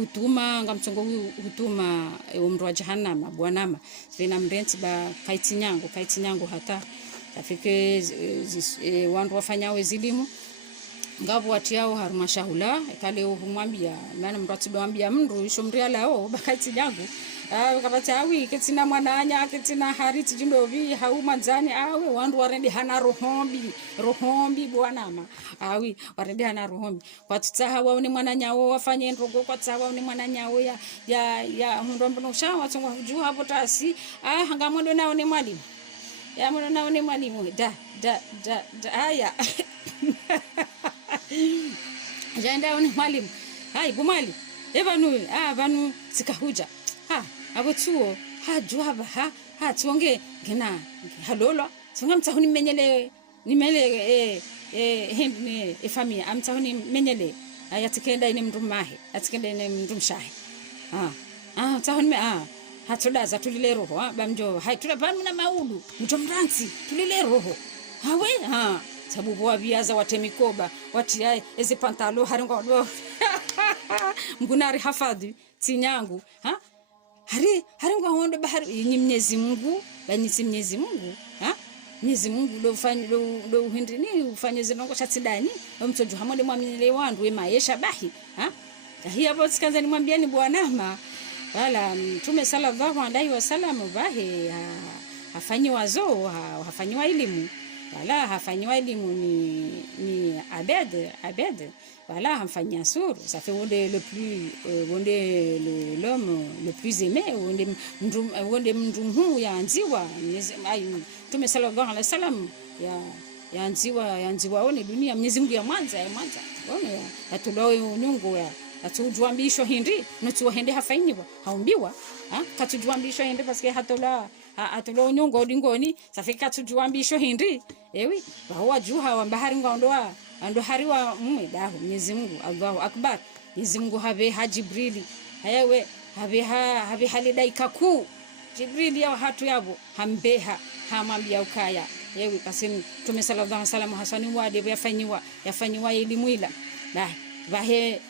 hutuma umru wa jahannama bwanama vina mrenti ba kaiti nyangu hata afike wandu wafanyao zilimu ngabu watiao haruma shahula kale humwambia maana mratibu mwambia mndu ishomria lao bakaiti nyangu ukapata awi ketina mwananya ketina hariti jindovi haumanzani awe wandu warendi hana rohombi bwanama awi warendi hana rohombi kwa tsaha waone mwananyao wafanye ndogo kwa tsaha waone mwananyao ya hundombo shawa tsongwa juu hapo tasi hangamondo naone mwalimu ya mwana naone mwalimu da haya jaenda one mwalimu hai bumali vanu sikahuja abotsuo juaba tuonge ngena halolo songa mtsahuni menyele famia amtsahuni menyele ayatikenda ine mndumahe atikenda ine mndumshahe mtsahuni hatodaza tulile roho bamjo hai tulapanu na maudu mtomransi tulile roho hawe sababu wabiaza watemikoba watiae ezi pantalo haringo lo mgunari hafadhi tinyangu haringo hondo bahari ni Mwenyezi Mungu banyisi Mwenyezi Mungu Mwenyezi Mungu lo uhindini ufanye zinongo chatidani mtojo hamode mwamile wandu maisha bahi hii hapo sikanza nimwambieni bwanama wala Mtume sallallahu alaihi wasallam bahi hafanyiwa hafanyiwa elimu wala hafanyiwa elimu ni abed wala hamfanyia suru ça fait l'homme le plus aimé wonde mndumhu ya anziwa Mtume sallallahu alaihi wasallam ya anziwa one dunia Mwenyezi Mungu ya mwanza one atulawe unyungu ya atujwambisho hindi nutuhende hafanyiwa haumbiwa katujwambisho hindi paske hatola unyungu odingoni safika tujwambisho hindi ewi bawa juha wa bahari ngaondoa ando hariwa mume dahu Mwenyezi Mungu Allahu akbar Mwenyezi Mungu habe Jibrili hayawe habe halidaika ku Jibrili ya hatu yabo hambeha hamambia ukaya yewe kasini Mtume sallallahu alaihi wasallam hasani wade yafanyiwa elimu ila bahe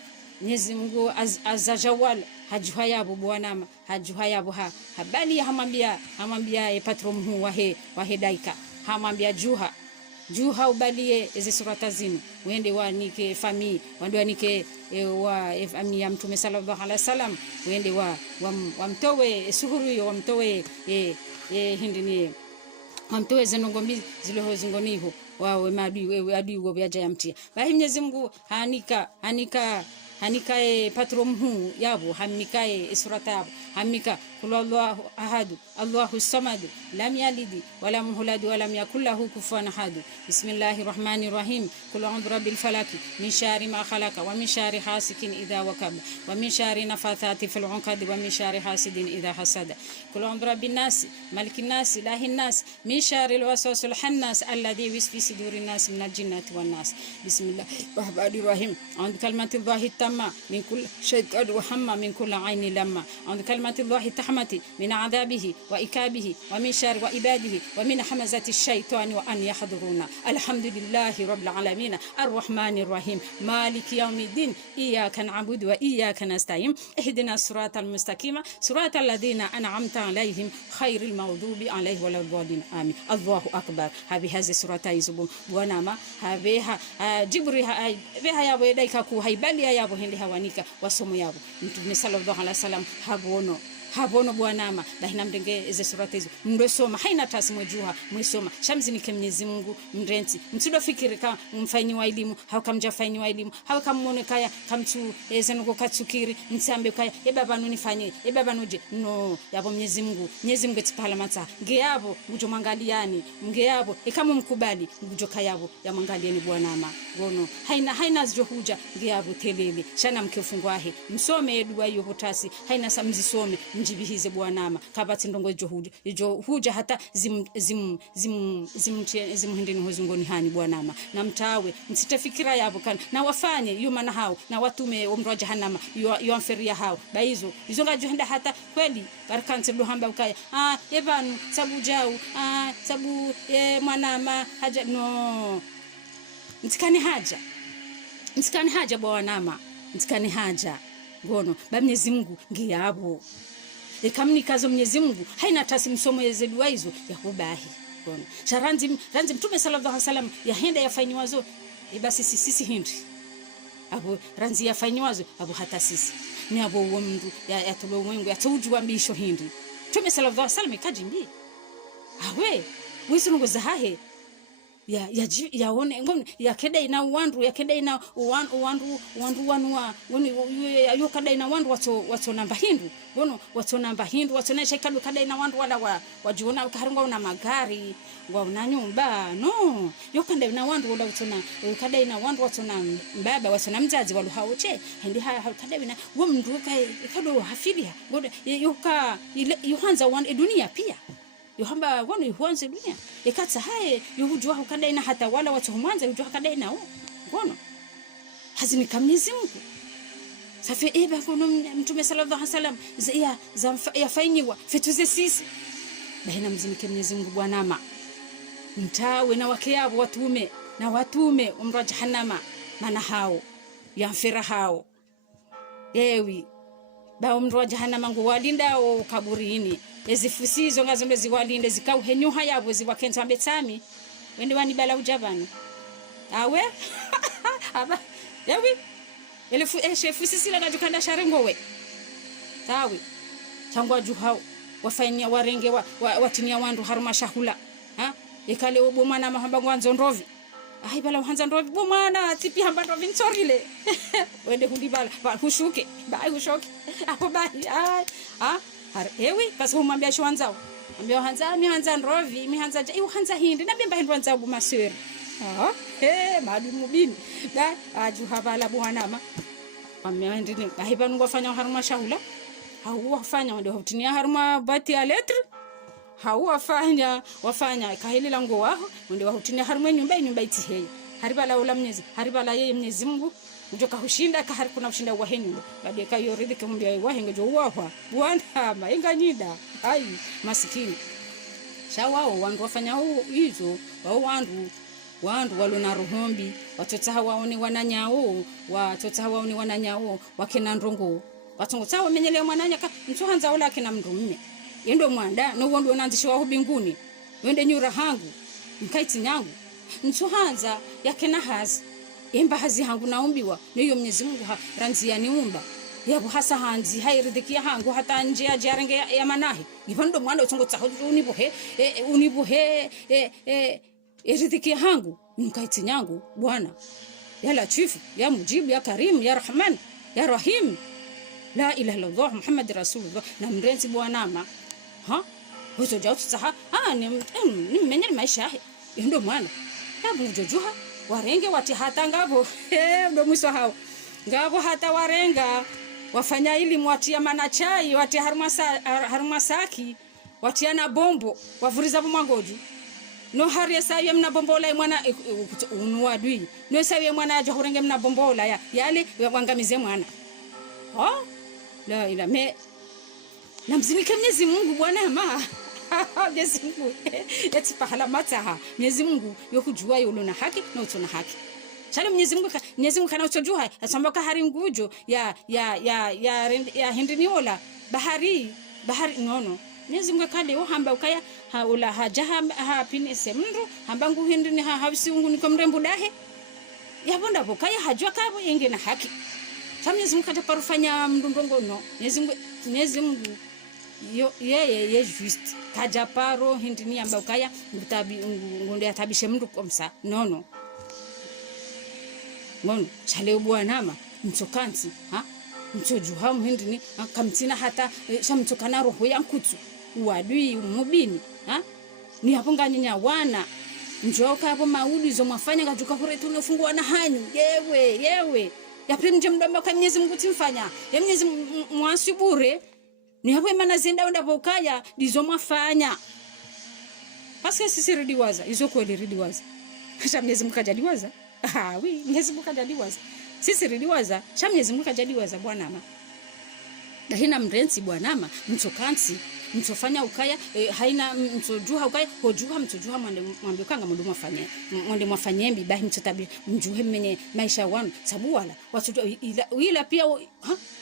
Mwenyezi Mungu azajawal hajuha yabo bwanama hajuha yabo habali hamambia patron hu wahe daika hamambia juha ubalie ezi surata zinu wende wanike fami wende wanike wa fami ya Mtume sallallahu alaihi wasallam wende wamtowe suhuru yo wamtowe hindini wamtowe zinongombi ziloho zingoniho wawe madui wo byaja yamtia bahi Mwenyezi Mungu hanikae patron hu yabo hamikae surata yabo hamika kul Allahu ahad Allahu samad lam yalid wa lam yulad wa lam yakul lahu kufuwan ahad bismillahir rahmanir rahim kul a'udhu birabbil falaq min sharri ma khalaqa wa min sharri hasikin idha waqab wa min sharri nafathati fil 'uqad wa min sharri hasidin idha hasad kul a'udhu birabbin nas malikin nas ilahin nas min sharri alwaswasil khannas alladhi yuwaswisu fi sudurin nas minal jinnati wan nas bismillahir rahmanir rahim a'udhu kalimati llahi tamma min kulli shaytan wa hamma min kulli 'aynin lamma a'udhu kalimati llahi tahmati min 'adabihi wa ikabihi wa min sharri wa ibadihi wa min hamazati ash-shaytani wa an yahduruna alhamdulillahi rabbil alamin arrahmanir rahim maliki yawmiddin iyyaka na'budu wa iyyaka nasta'in ihdinas siratal mustaqima siratal ladzina an'amta 'alaihim khairil maghdubi 'alaihim waladdallin amin Allahu akbar hazi surata hizo bwanama habeha Jibril beha yabo daika ku haibali yabo hende hawanika wasomo yabo Mtume sallallahu alaihi wasallam habono bwanama bahina mdenge eze surata hizo mndosoma haina tasi mwejuha mwesoma shamzini ke Mwenyezi Mungu mrenti mtudo fikirika mfanyiwa elimu haukamja fanyiwa elimu haukamone kaya kamtu ezenugo katsukiri mtsambe kaya baba nunifanye baba noje no yabo Mwenyezi Mungu tipala mata ngeyabo ngujo mwangaliani ngeyabo kama mkubali ngujo kayabo ya mwangaliani bwanama gono haina zijohuja ngeyabo telele shana mkefungwahe msome dua hiyo hotasi haina samzisome mjibihize bwanama kabati ndongo huja hata zimhindini hozungoni hani bwanama na mtawe msitafikira yabo kana na wafanye yumana hao na watume umro jahannama yuamferia hao baizo izonga johenda hata kweli barakanse hamba ukaya ebanu sabu jau sabu mwanama haja no mtikani haja bwanama mtikani haja gono ba Mwenyezi Mungu ngiyabo ekamnikazo Mwenyezi Mungu haina tasi msomo yezedwa hizo ya kubahi gono sharanzi Mtume sallallahu alaihi wasallam yahenda yafanywazo basi sisi hindi abo ranzi yafanywazo abo hata sisi ni abo mndu yatulo mwengu yatujwa mbisho hindi Mtume sallallahu alaihi wasallam kajimbi wisungo zahahe yaone ngom yakeda ina wandu yakeda ina wandu wanwa yo kada ina wandu wato namba hindu gono wato namba hindu wato na shekadu kada ina wandu wala wajiona karinga una magari wa una nyumba no yo kada ina wandu wala wato na kada ina wandu wato na mbaba wato na mzazi walu haoche ndi kada ina wo mndu kado hafilia gono yo hanza wan dunia pia yohamba wono yuanze dunia ikatsa haye yuhujwa hukadaina hata wala watu mwanza yujwa hukadaina wono hazini Mwenyezi Mungu safi eba kono mtume sallallahu alaihi wasallam yafanyiwa fituze sisi baina mzimike Mwenyezi Mungu bwanama mtawe na wake yao watume umro jahannama mana hao yamfira hao ewi ba umro jahannama ngo walinda o kaburini ezifusizo ngazombe ziwalinde zikauhenyuha yabo ziwakenza mbetsami wende wanibala ujabani awe aba ewi elefu shefu sisi la kujukanda sharengowe tawi changwa juhao wafanya warenge watinia wandu haruma shahula ikale ubumana mahamba ngwanzo ndrovi bala uhanza ndrovi bumana tipi hamba ndrovi nsorile wende kulibala hushuke hushoke hapo bali ewi basi humwambia shwanzao ambia hanza ndrovi hanza hanza hindi nabemba hindu wanzao bumaseri madu mubini da ajuhabala buhanama amendini bahiba ngofanya haruma shahula hauwafanya ndio hutinia haruma bati ya letre wafanya kahili lango wao ndio hutinia haruma nyumba itihe haribala ula mnyezi haribala yeye Mwenyezi Mungu ndio kahushinda kahari kuna ushinda wa henyu baada kayo ridhi kumwambia wahenga jo wahwa bwana mainga nyida ai maskini shawao wandu wafanya hizo wao wandu walona ruhombi watoto hawaoni wananyao wakena ndrongo watongo tawo menyele mwananya ka mtuhanza ola kina mndumme yendo mwanda no wondo onanzishwa ho binguni wende nyura hangu mkaiti nyangu mtuhanza yakena hazi emba hazi hangu naombiwa niyo Mwenyezi Mungu ranzia niumba yabo hasa hanzi hairidhikia hangu hata nje ya jarenge ya manahi ipondo mwanda utongo taho unibuhe eridhikia hangu mkaiti nyangu bwana ya latifu ya mujibu ya karimu ya rahman ya rahim la ilaha illallah muhammad rasulullah na mrenzi bwanama hoto jautu saha ni mmenye maisha ndio mwana hebu jojuha warenge wati hata ngabo ndo mwiso hao ngabo hata warenga wafanya ili mwatia manachai wati harumasaki watiana bombo wavuriza mwangoju no hari sawe mna bombola mwana unuadui no sawe mwana aje horenge mna bombola yale wangamize mwana la ila me namzimike Mwenyezi Mungu bwana ma Mwenyezi Mungu eti pahala mataha Mwenyezi Mungu yokujua yolo na haki na utona haki chale Mwenyezi Mungu kana utojua asambaka hari ngujo ya hindiniola bahari nono Mwenyezi Mungu kale uhamba ukaya haula hajaha hapinese mndu hamba ngu hindini habisungu niko mrembo dahe yabonda bokaya hajua kabo yenge na haki Mwenyezi Mungu kataparufanya mndongo no Mwenyezi Mungu ye just kajaparo hindini amba ukaya ngutabi ngonde atabishe mndu komsa nono chale bwanama mtokanti mtojuha mhindini akamtina hata shamtokana roho yankutsu uadui mubini ni hapo nganyanya wana njoka hapo maudi zo mwafanya kajuka kuretu nofungwa na hanyu yewe yapre nje mdomba kwa Mwenyezi Mungu timfanya ya Mwenyezi mwasibure ni hapo imana zenda onda bokaya dizo mwafanya paske sisi ridiwaza izo kweli ridiwaza sha Mwenyezi Mungu kajadiwaza Mwenyezi Mungu kajadiwaza sisi ridiwaza sha Mwenyezi Mungu kajadiwaza bwanama dahina mrenzi bwanama mtokanti mtofanya ukaya haina mtojuha ukaya hojuha mtojuha mwambe kanga mwende mwafanyembi bahi mtotabi mjuhe mmenye maisha wanu sabu wala watu ila pia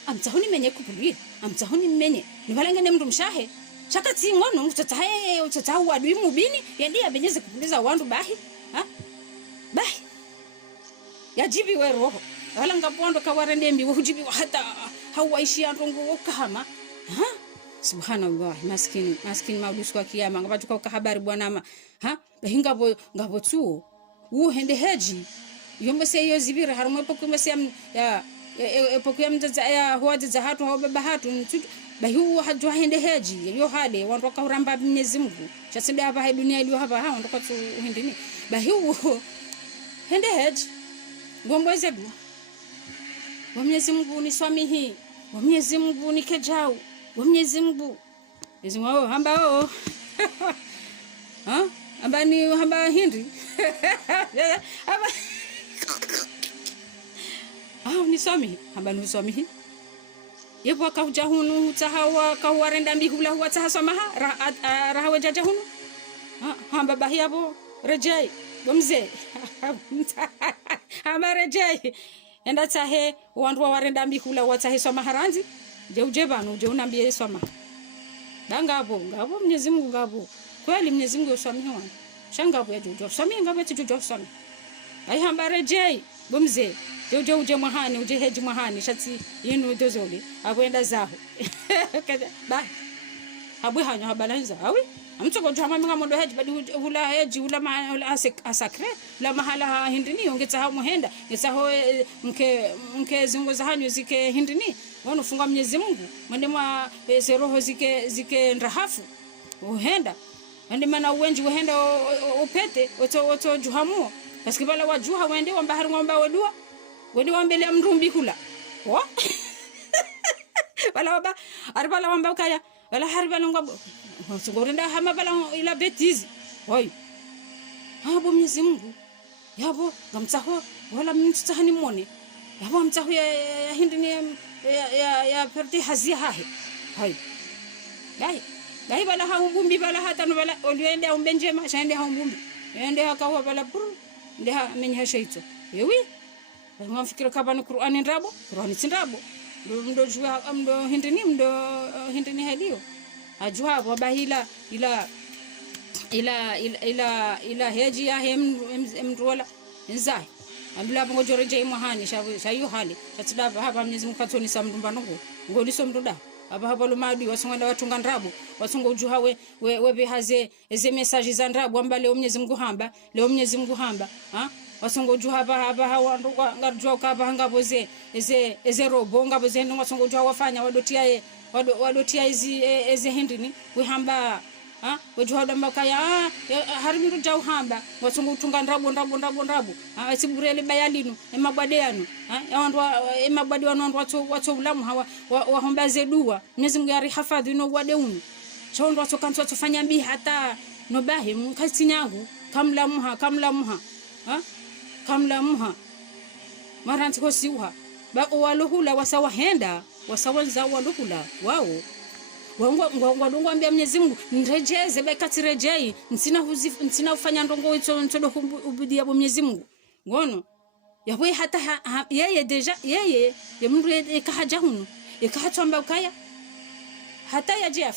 amtahoni menye kupulie amtahoni menye nibalangene mndu mshahe shakati ngono mtotahu adui mubini yendi abenyeze kupuliza wandu bahi bahi yajibi we roho wala ngapondo kawarendembi hujibi hata hawaishi andongo okahama subhanallah maskini mauduswa kwa kiyama ngabatuka kwa habari bwanama ngabo tu hende heji yombe se yo zibira harumwe pokuma se ya pokuma mzaza ya huaje za hatu au baba hatu bahu haju hende heji yo hade wandoka uramba Mwenyezi Mungu chasembe hapa dunia iliyo hapa wandoka tu hendini bahu hende heji ngombweze bu wa Mwenyezi Mungu ni swamihi wa Mwenyezi Mungu ni kejao wa Mwenyezi Mungu wao hamba hamba ni hamba hindi hamba ni swami hamba ni swami yepo kauja hunu tahawa kawarenda mbihula huwa tahasamaha rahawe jaja hunu hamba bahiabo rejai bomze hamba rejai enda tahe wandu warenda mbihula huwa taheswa haranzi je banu je unambie soma ngabo Mwenyezi Mungu ngabo kweli Mwenyezi Mungu usamihwa shangabo yajujo sami ngabo tujujo sami ai hamba rejai bomze jojo uje mahani uje heji mahani shati yinu dozoli abwenda zaho ba abwe hanya habalanza awi amtoko jama minga mondo heji badi ula heji ula asakre la mahala hindini ongeza ha muhenda ngeza ho mke zingo za hanyu zike hindini wono funga Mwenyezi Mungu mwende mwa roho zike ndahafu uhenda ande mana uwenji uhenda upete oto juhamu paske bala wajuha wende wamba haru ngomba wedua wende wambele mrumbi kula wa bala waba arbala wamba kaya bala harbala ngomba sogorenda hama bala ila betizi hoy habo Mwenyezi Mungu yabo ngamtsaho wala mtutahani mone yabo mtsaho ya hindini ya perti hazia hahe hay dai bala ha umbumbi bala hatano bala oliende umbenje ma shende ha umbumbi ende akawa bala puru ndeha amenye shaito yewi ngafikira kabani Qur'ani ndabo Qur'ani tindabo ndo jua ndo hindini hadio ajua wabahila ila heji ya mrola nzai ambila bongo joreje imahani shayu hali tatidaba hapa Mwenyezi Mungu katoni samdumba nongo ngoliso mduda aba lumadi wasonga watunga ndrabu wasonga ujuha we bihaze eze message za ndrabu ambale Mwenyezi Mungu hamba ha wasonga ujuha aba hawandu ngarjwa kaba ngaboze eze robo ngaboze ndo wasonga ujuha wafanya wadotia eze hindini we hamba ha ujuha ndo makaya harimiru jau hamba wasonga utunga ndrabu siburele bayalinu emabwadeano yawandu emabwadi watu ulamu hawa wahombaze dua Mwenyezi Mungu yari hafadhi no wadeunu chondo watokantu watofanya mbi hata no bahi mkasi nyangu kamlamuha maranti hosiuha ba walohula wasawahenda wasawanza walohula wao wangu ambia Mwenyezi Mungu nrejeze bekati rejei nsina ufanya ndongo ntodo ubudia bo Mwenyezi Mungu ngono yawe hata yeye deja yeye yemndu ekahaja hunu ekahatamba ukaya hata ya jef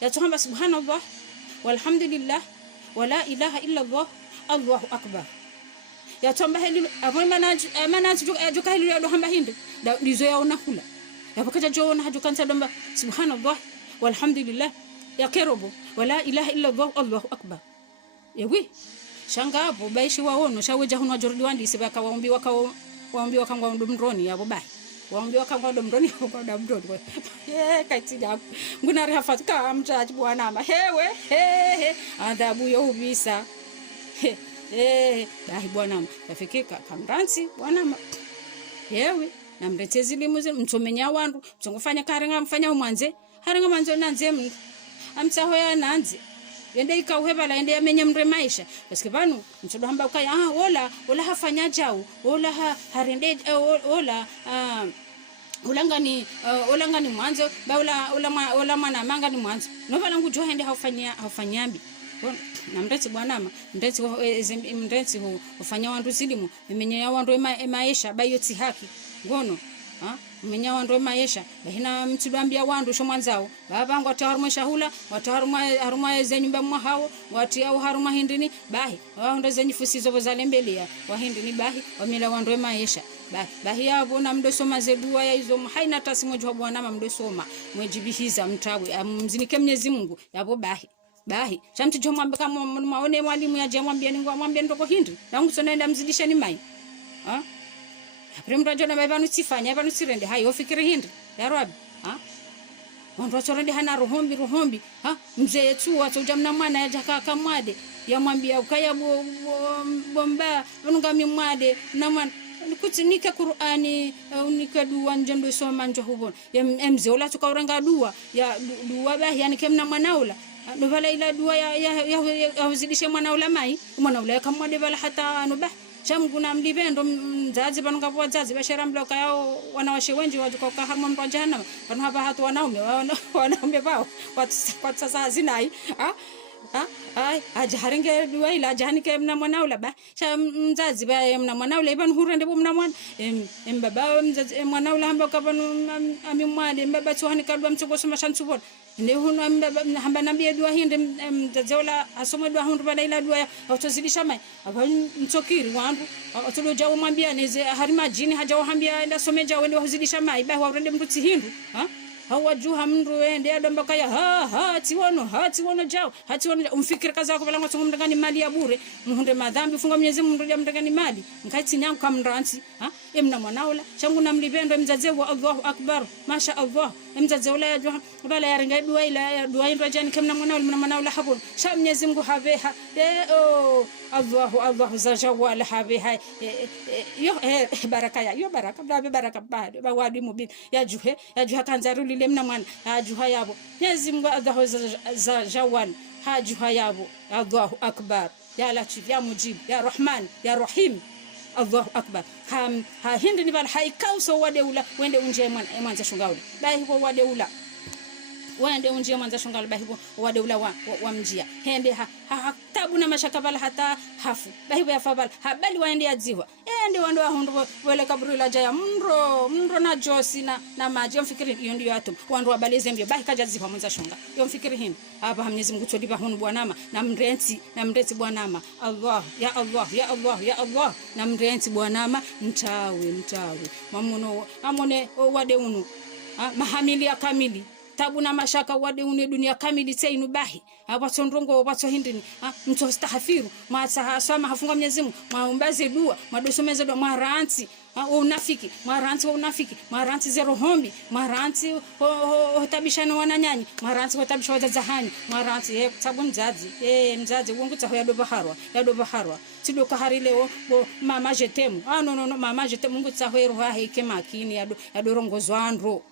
ya tuhamba subhanallah walhamdulillah wala ilaha illa Allah Allahu akbar ya tuhamba helu manaju ajuka helu ya dohamba hindi dizo yaona kula yapakaja jona hajukanza domba subhanallah walhamdulillah ya kerobo wala ilaha illa Allah Allahu akbar yewi shangabo baishi waono shaweja hunwa jordi wandi sibaka waombi wakangwa mdomroni yabo bai waombi wakangwa mdomroni kwa mdomroni kaitija ngunari hafatka amchaji bwana ma he adhabu yo ubisa bai bwana tafikika kamransi bwana yewe namretezi limuzi mtomenya wandu mtongofanya karenga mfanya umwanze harenga manzo nanze mndu amtsahoya nanze yende ikauhebala yende yamenye mre maisha paske banu mtodo hamba ukaya wala hafanya jao wala harende wala ulangani mwanzo ba wala mwana manga ni mwanzo novala ngujo hende hafanyambi na mreti bwanama mreti ufanya wandu zilimu mmenye ya wandu maisha bayoti haki ngono menya wandu maisha bahina mtibambia wandu shomwanzao babangu ataharuma shahula wataharuma zenyumba mwahao wati au haruma hindini bahi waunda zenyifusizo bozalembelia wahindini bahi wamila wandu maisha bahi yabo na mdosoma zedua ya hizo haina tasimojo bwana mdosoma mwejibihiza mtawe mzinike Mwenyezi Mungu yabo bahi shamti jomwa kama maone mwalimu ya jamwambia mwambie ndoko hindi nangu sonaenda mzidisha ni mai Primo jona baba nutsifanya baba nutsirende hayo fikiri hindi ya Rabbi wandu watorende hana rohombi mzee yetu watojamna mwana ya jaka mwade yamwambia ukaya bomba unungami mwade na mwana kutinike Qur'ani unika dua njendo soma njo hubon mzee ola tukauranga dua ya dua bahi yani kemna mwanaula ndo ila dua ya uzidishe mwanaula mai mwanaula kama mwade bala hata no bah shamguna mlivendo mzazi banunga wazazi bashara mloka yao wanawashe wengi wajuka kwa harmo ndo jahannam banu hapa hatu wanaume bao kwa sasa hazinai ai ajaharenge dua ila jahanike mna mwanaula ba sha mzazi ba mna mwanaula iban hurende bo mna mwana mbaba mzazi mwanaula hamba kabanu amimwali mbaba tuhani kalwa mchogo soma shantsubona ne huno mbaba hamba nambia dua hinde mzazi wala asoma dua hundu bala ila dua autozidisha mai aba mtokiri wandu atulo jawo mwambia neze harima jini hajawo hambia ila someja wende wazidisha mai ba warende mruti hindu hawajuha mndu ende adomba kaya tiwono jao hatiwono umfikiri kaza yako bala ngoto mndangani mali ya bure muhunde madhambi funga Mwenyezi Mungu ndio mndangani mali nkaiti nyangu kamranti emna mwanaula changu na mlibendo mzaze wa Allahu akbar masha Allah mzaze wala yajuha bala yaringa dua ila dua ndo jani kamna mwanaula habun sha Mwenyezi Mungu habeha Allah za jawala habeha yo baraka ya yo baraka baraka ba wadi mubin yajuhe kanzaruli lemna mwana ajuha yabo Mwenyezi Mungu Allah za jawal hajuha yabo Allahu akbar ya latif ya mujib ya rahman ya rahim Allahu akbar ha hindi ni bal haikauso wadeula wende unje mwanza shungaula bai ho wadeula wende unje mwanza shungaula bai ho wadeula wa mjia hende tabu na mashaka bala hata hafu bai ya fabal habali waende adziwa ende wando hundu wele kaburu la jaya mndro na josi na maji mfikiri hiyo ndio atum wando wabaleze mbio bai kaja dziwa mwanza shunga yo mfikiri hini hapa Mwenyezi Mungu toliba hunu bwanama na mrenzi bwanama Allah ya Allah ya Allah ya Allah na mrenzi bwanama mtawe mamuno amone wade unu mahamili ya kamili tabu na mashaka wade une dunia kamili tseinu bahi abato ndongo abato hindini mto stahafiru maata sama hafunga Mwenyezi Mungu maombaze dua madosomeze dua maranti maranti zero hombi maranti tabishana wananyanyi maranti watabisha wazazahani maranti tabu mzazi wongu taho ya doba harwa tido kahari leo mama jetemu no mama jetemu Mungu taho roha heke makini ya dorongozo andro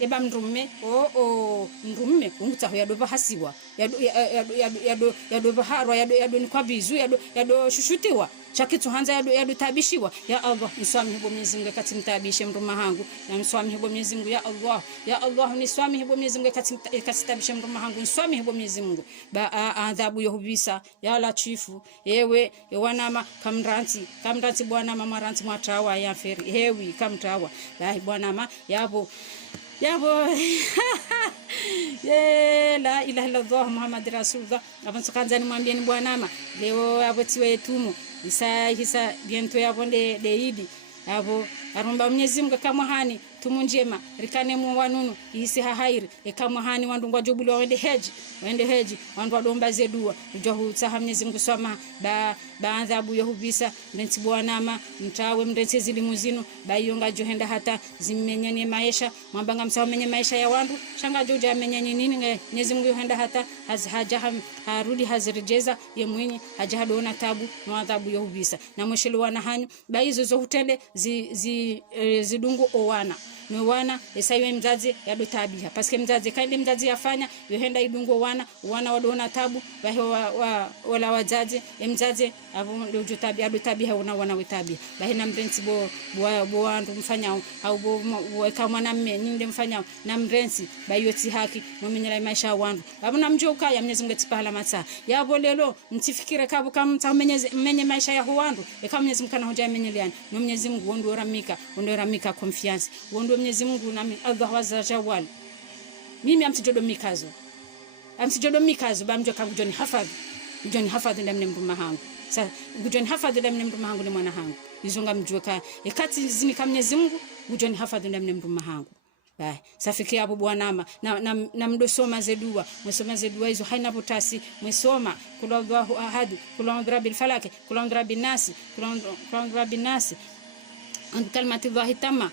eba mndume mndume ngutaho yadoba hasiwa yadoba harwa ni kwa bizu shushutiwa chakitu hanza yado tabishiwa ya Allah niswami hibo Mwenyezi Mungu kati mtabishe mruma hangu na niswami hibo Mwenyezi Mungu ya Allah niswami hibo Mwenyezi Mungu kati tabishe mruma hangu niswami hibo Mwenyezi Mungu ba adhabu yohubisa ya latifu ewe wanama kamranti bwana mama ranti mwatawa ya feri hewi kamtawa la bwana mama yabo la ilaha illallah Muhammad rasulullah abanso kanzani mwambie ni bwanama leo abotiwe tumu hisa biento yabo deidi abo arumba Mwenyezi Mungu kama hani tumunjema rikane mu wanunu isi hahairi kama hani wandu ngwajobulo wende heji wandu wadomba zedua ujohu tsaha Mwenyezi Mungu swama ba adhabu yohubisa ndenti bwanama mtawe mndenti zilimuzino bayonga johenda hata zimmenyane maisha mwambanga msawa menye maisha ya wandu shanga joja menyane nini Mwenyezi Mungu yohenda hata haja harudi hazirejeza ye mwenye haja hadona tabu na adhabu yohubisa na mweshelo wana hanyu baizo zo hutende zidungu owana wana esaiwe mzazi yado tabia paske mzazi kaende mzazi yafanya yohenda idungo wana wadona tabu bahe wala wazazi mzazi abo ndio tabia yado tabia wana wetabia bahe na mrensi bo wandu mfanyao au bo kama na nyinde mfanyao na mrensi bayoti haki mumenyela maisha wandu abo na mjoka ya Mwenyezi Mungu tipala matsa yabo lelo mtifikire kabo kama menye maisha ya wandu kama Mwenyezi Mungu kana hoja menyeliani no Mwenyezi Mungu ndo ramika confiance ndo Mwenyezi Mungu nami Allah waza jawal mimi amsijodomikazo bamjo kangu Joni hafadhi ndamne mruma hangu sa Joni hafadhi ndamne mruma hangu ni mwana hangu izonga mjweka ekati zini kama Mwenyezi Mungu Joni hafadhi ndamne mruma hangu safiki hapo bwanama na mdosoma zedua mwesoma zedua hizo haina potasi mwesoma kula Allahu ahad kula rabbil falak kula rabbin nas an kalmati Allahi tamma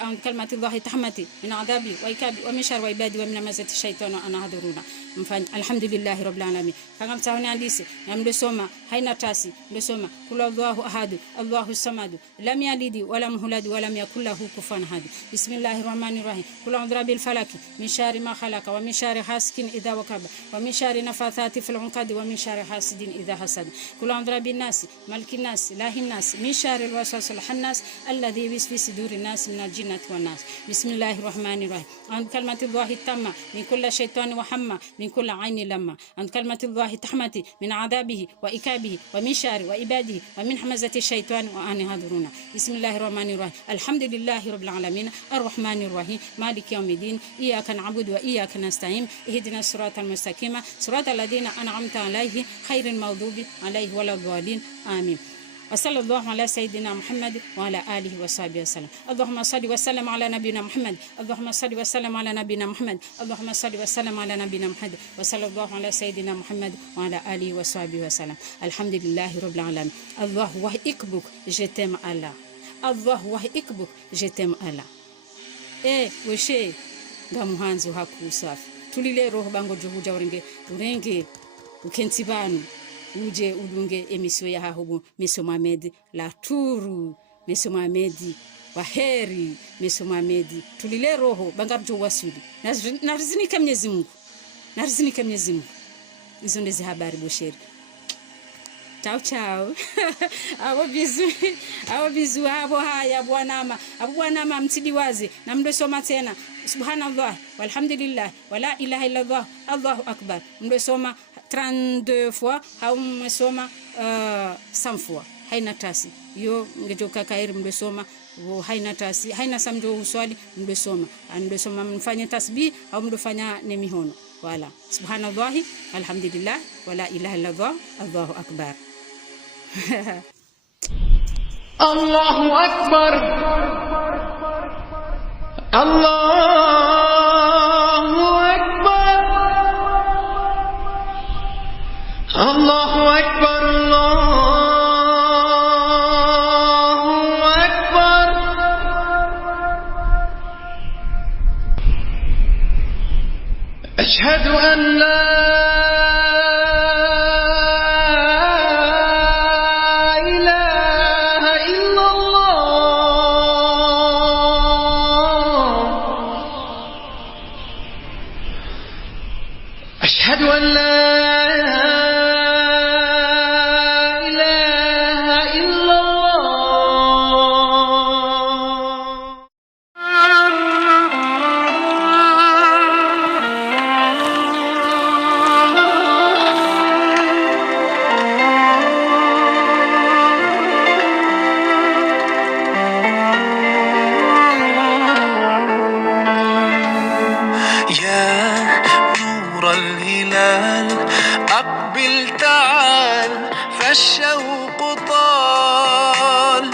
عن كلمة الله تحمتي من عذابي وإكابي ومن شر وعبادي ومن مزة الشيطان أنا هذرونا mfanye alhamdulillahi rabbil alamin. Kama mtaoni andisi na mdosoma haina tasi mdosoma kula Allahu ahad Allahu samad lam yalid wa lam yulad wa lam yakul lahu kufuwan ahad. Bismillahir rahmanir rahim. Kul a'udhu birabbil falaq min sharri ma khalaqa wa min sharri hasidin idha waqab wa min sharri nafathati fil 'uqad wa min sharri hasidin idha hasad. Kul a'udhu birabbin nas malikin nas ilahin nas min sharri al-waswasil khannas alladhi yuwaswisu fi sudurin nas min al-jinnati wan nas. Bismillahir rahmanir rahim. An kalimatillahi tamma min kulli shaytanin wa hamma من كل عين لما عن كلمة الله تحمتي من عذابه وإكابه ومن شر وإباده ومن حمزة الشيطان وأن يهضرون. بسم الله الرحمن الرحيم. الحمد لله رب العالمين الرحمن الرحيم مالك يوم الدين إياك نعبد وإياك نستعين اهدنا الصراط المستقيم صراط الذين أنعمت عليهم خير المغضوب عليهم ولا الضالين آمين. وصلى الله على سيدنا محمد وعلى آله وصحبه وسلم. اللهم صل وسلم على نبينا محمد. اللهم صل وسلم على نبينا محمد. اللهم صل وسلم على نبينا محمد. وصلى الله على سيدنا محمد وعلى آله وصحبه وسلم. الحمد لله رب العالمين. الله وحيكبك je t'aime Allah. Allah wahikbuk je t'aime Allah. Weshe ngamuhanzo hakusafi tulile roho bango juhuja urenge ukentibanu uje udunge emisio ya hahubu Meso Mohamed la turu Meso Mohamed waheri Meso Mohamed tulile roho bangabjo wasuli narizini Mwenyezi Mungu narizini Mwenyezi Mungu. Hizo ndizo habari bosheri. Ciao ciao. Abo bizu abo haya bwanama mtidiwazi na mdosoma tena subhanallah walhamdulillah wala ilaha illa Allah Allahu akbar mdosoma 32 fois au msoma 100 fois haina tasi yo ngejoka kairi mdosoma haina tasi haina samjo uswali mdosoma mfanye tasbih au mdofanya nemihono wala subhanallah alhamdulillah wala ilaha illa Allah Allahu akbar. الله أكبر الله أكبر الله أكبر الله أكبر. أشهد أن لا أشهد أن لا إله إلا أقبل تعال فالشوق طال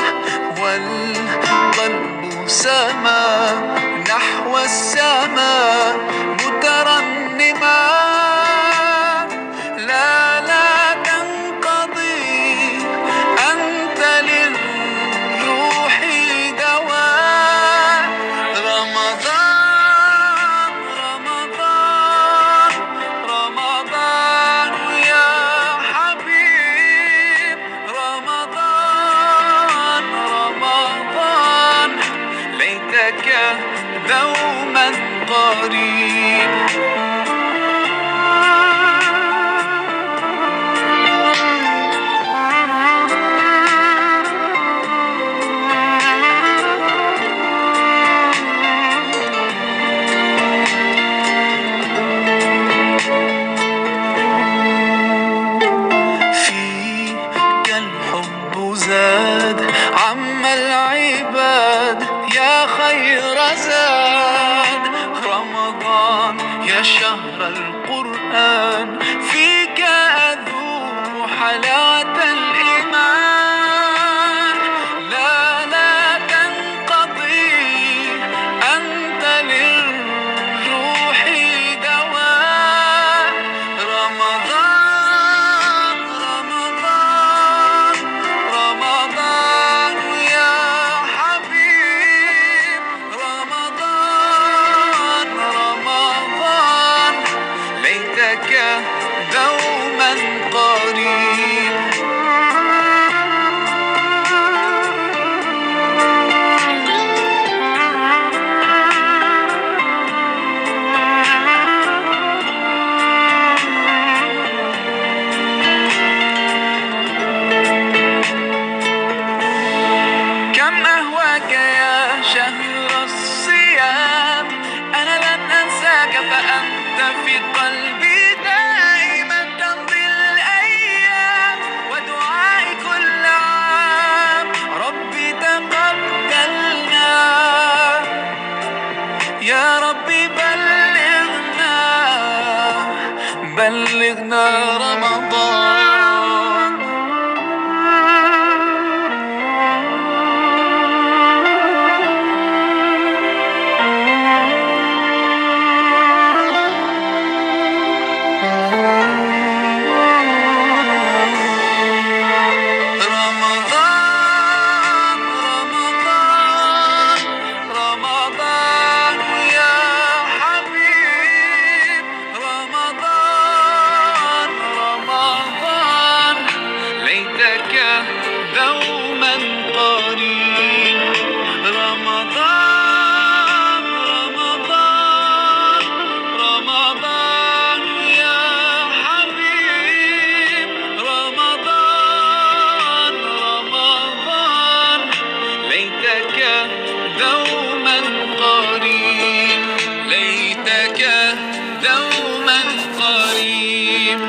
والقلب سما نحو السماء مترنما لا تنقضي أنت للروح دواء رمضان رمضان رمضان يا حبيب رمضان رمضان ليتك دوما قريب فيك الحب زاد عم العباد يا خير زاد رمضان يا شهر القرآن فيك أذوق حلاوة الإيمان لا تنقضي أنت للروح دواء رمضان رمضان رمضان يا حبيب رمضان رمضان ليتك بلغنا رمضان. رمضان رمضان رمضان يا حبيب، رمضان رمضان ليتك دوما قريب. رمضان رمضان رمضان يا حبيب، رمضان رمضان ليتك دوما قريب، ليتك دوما قريب.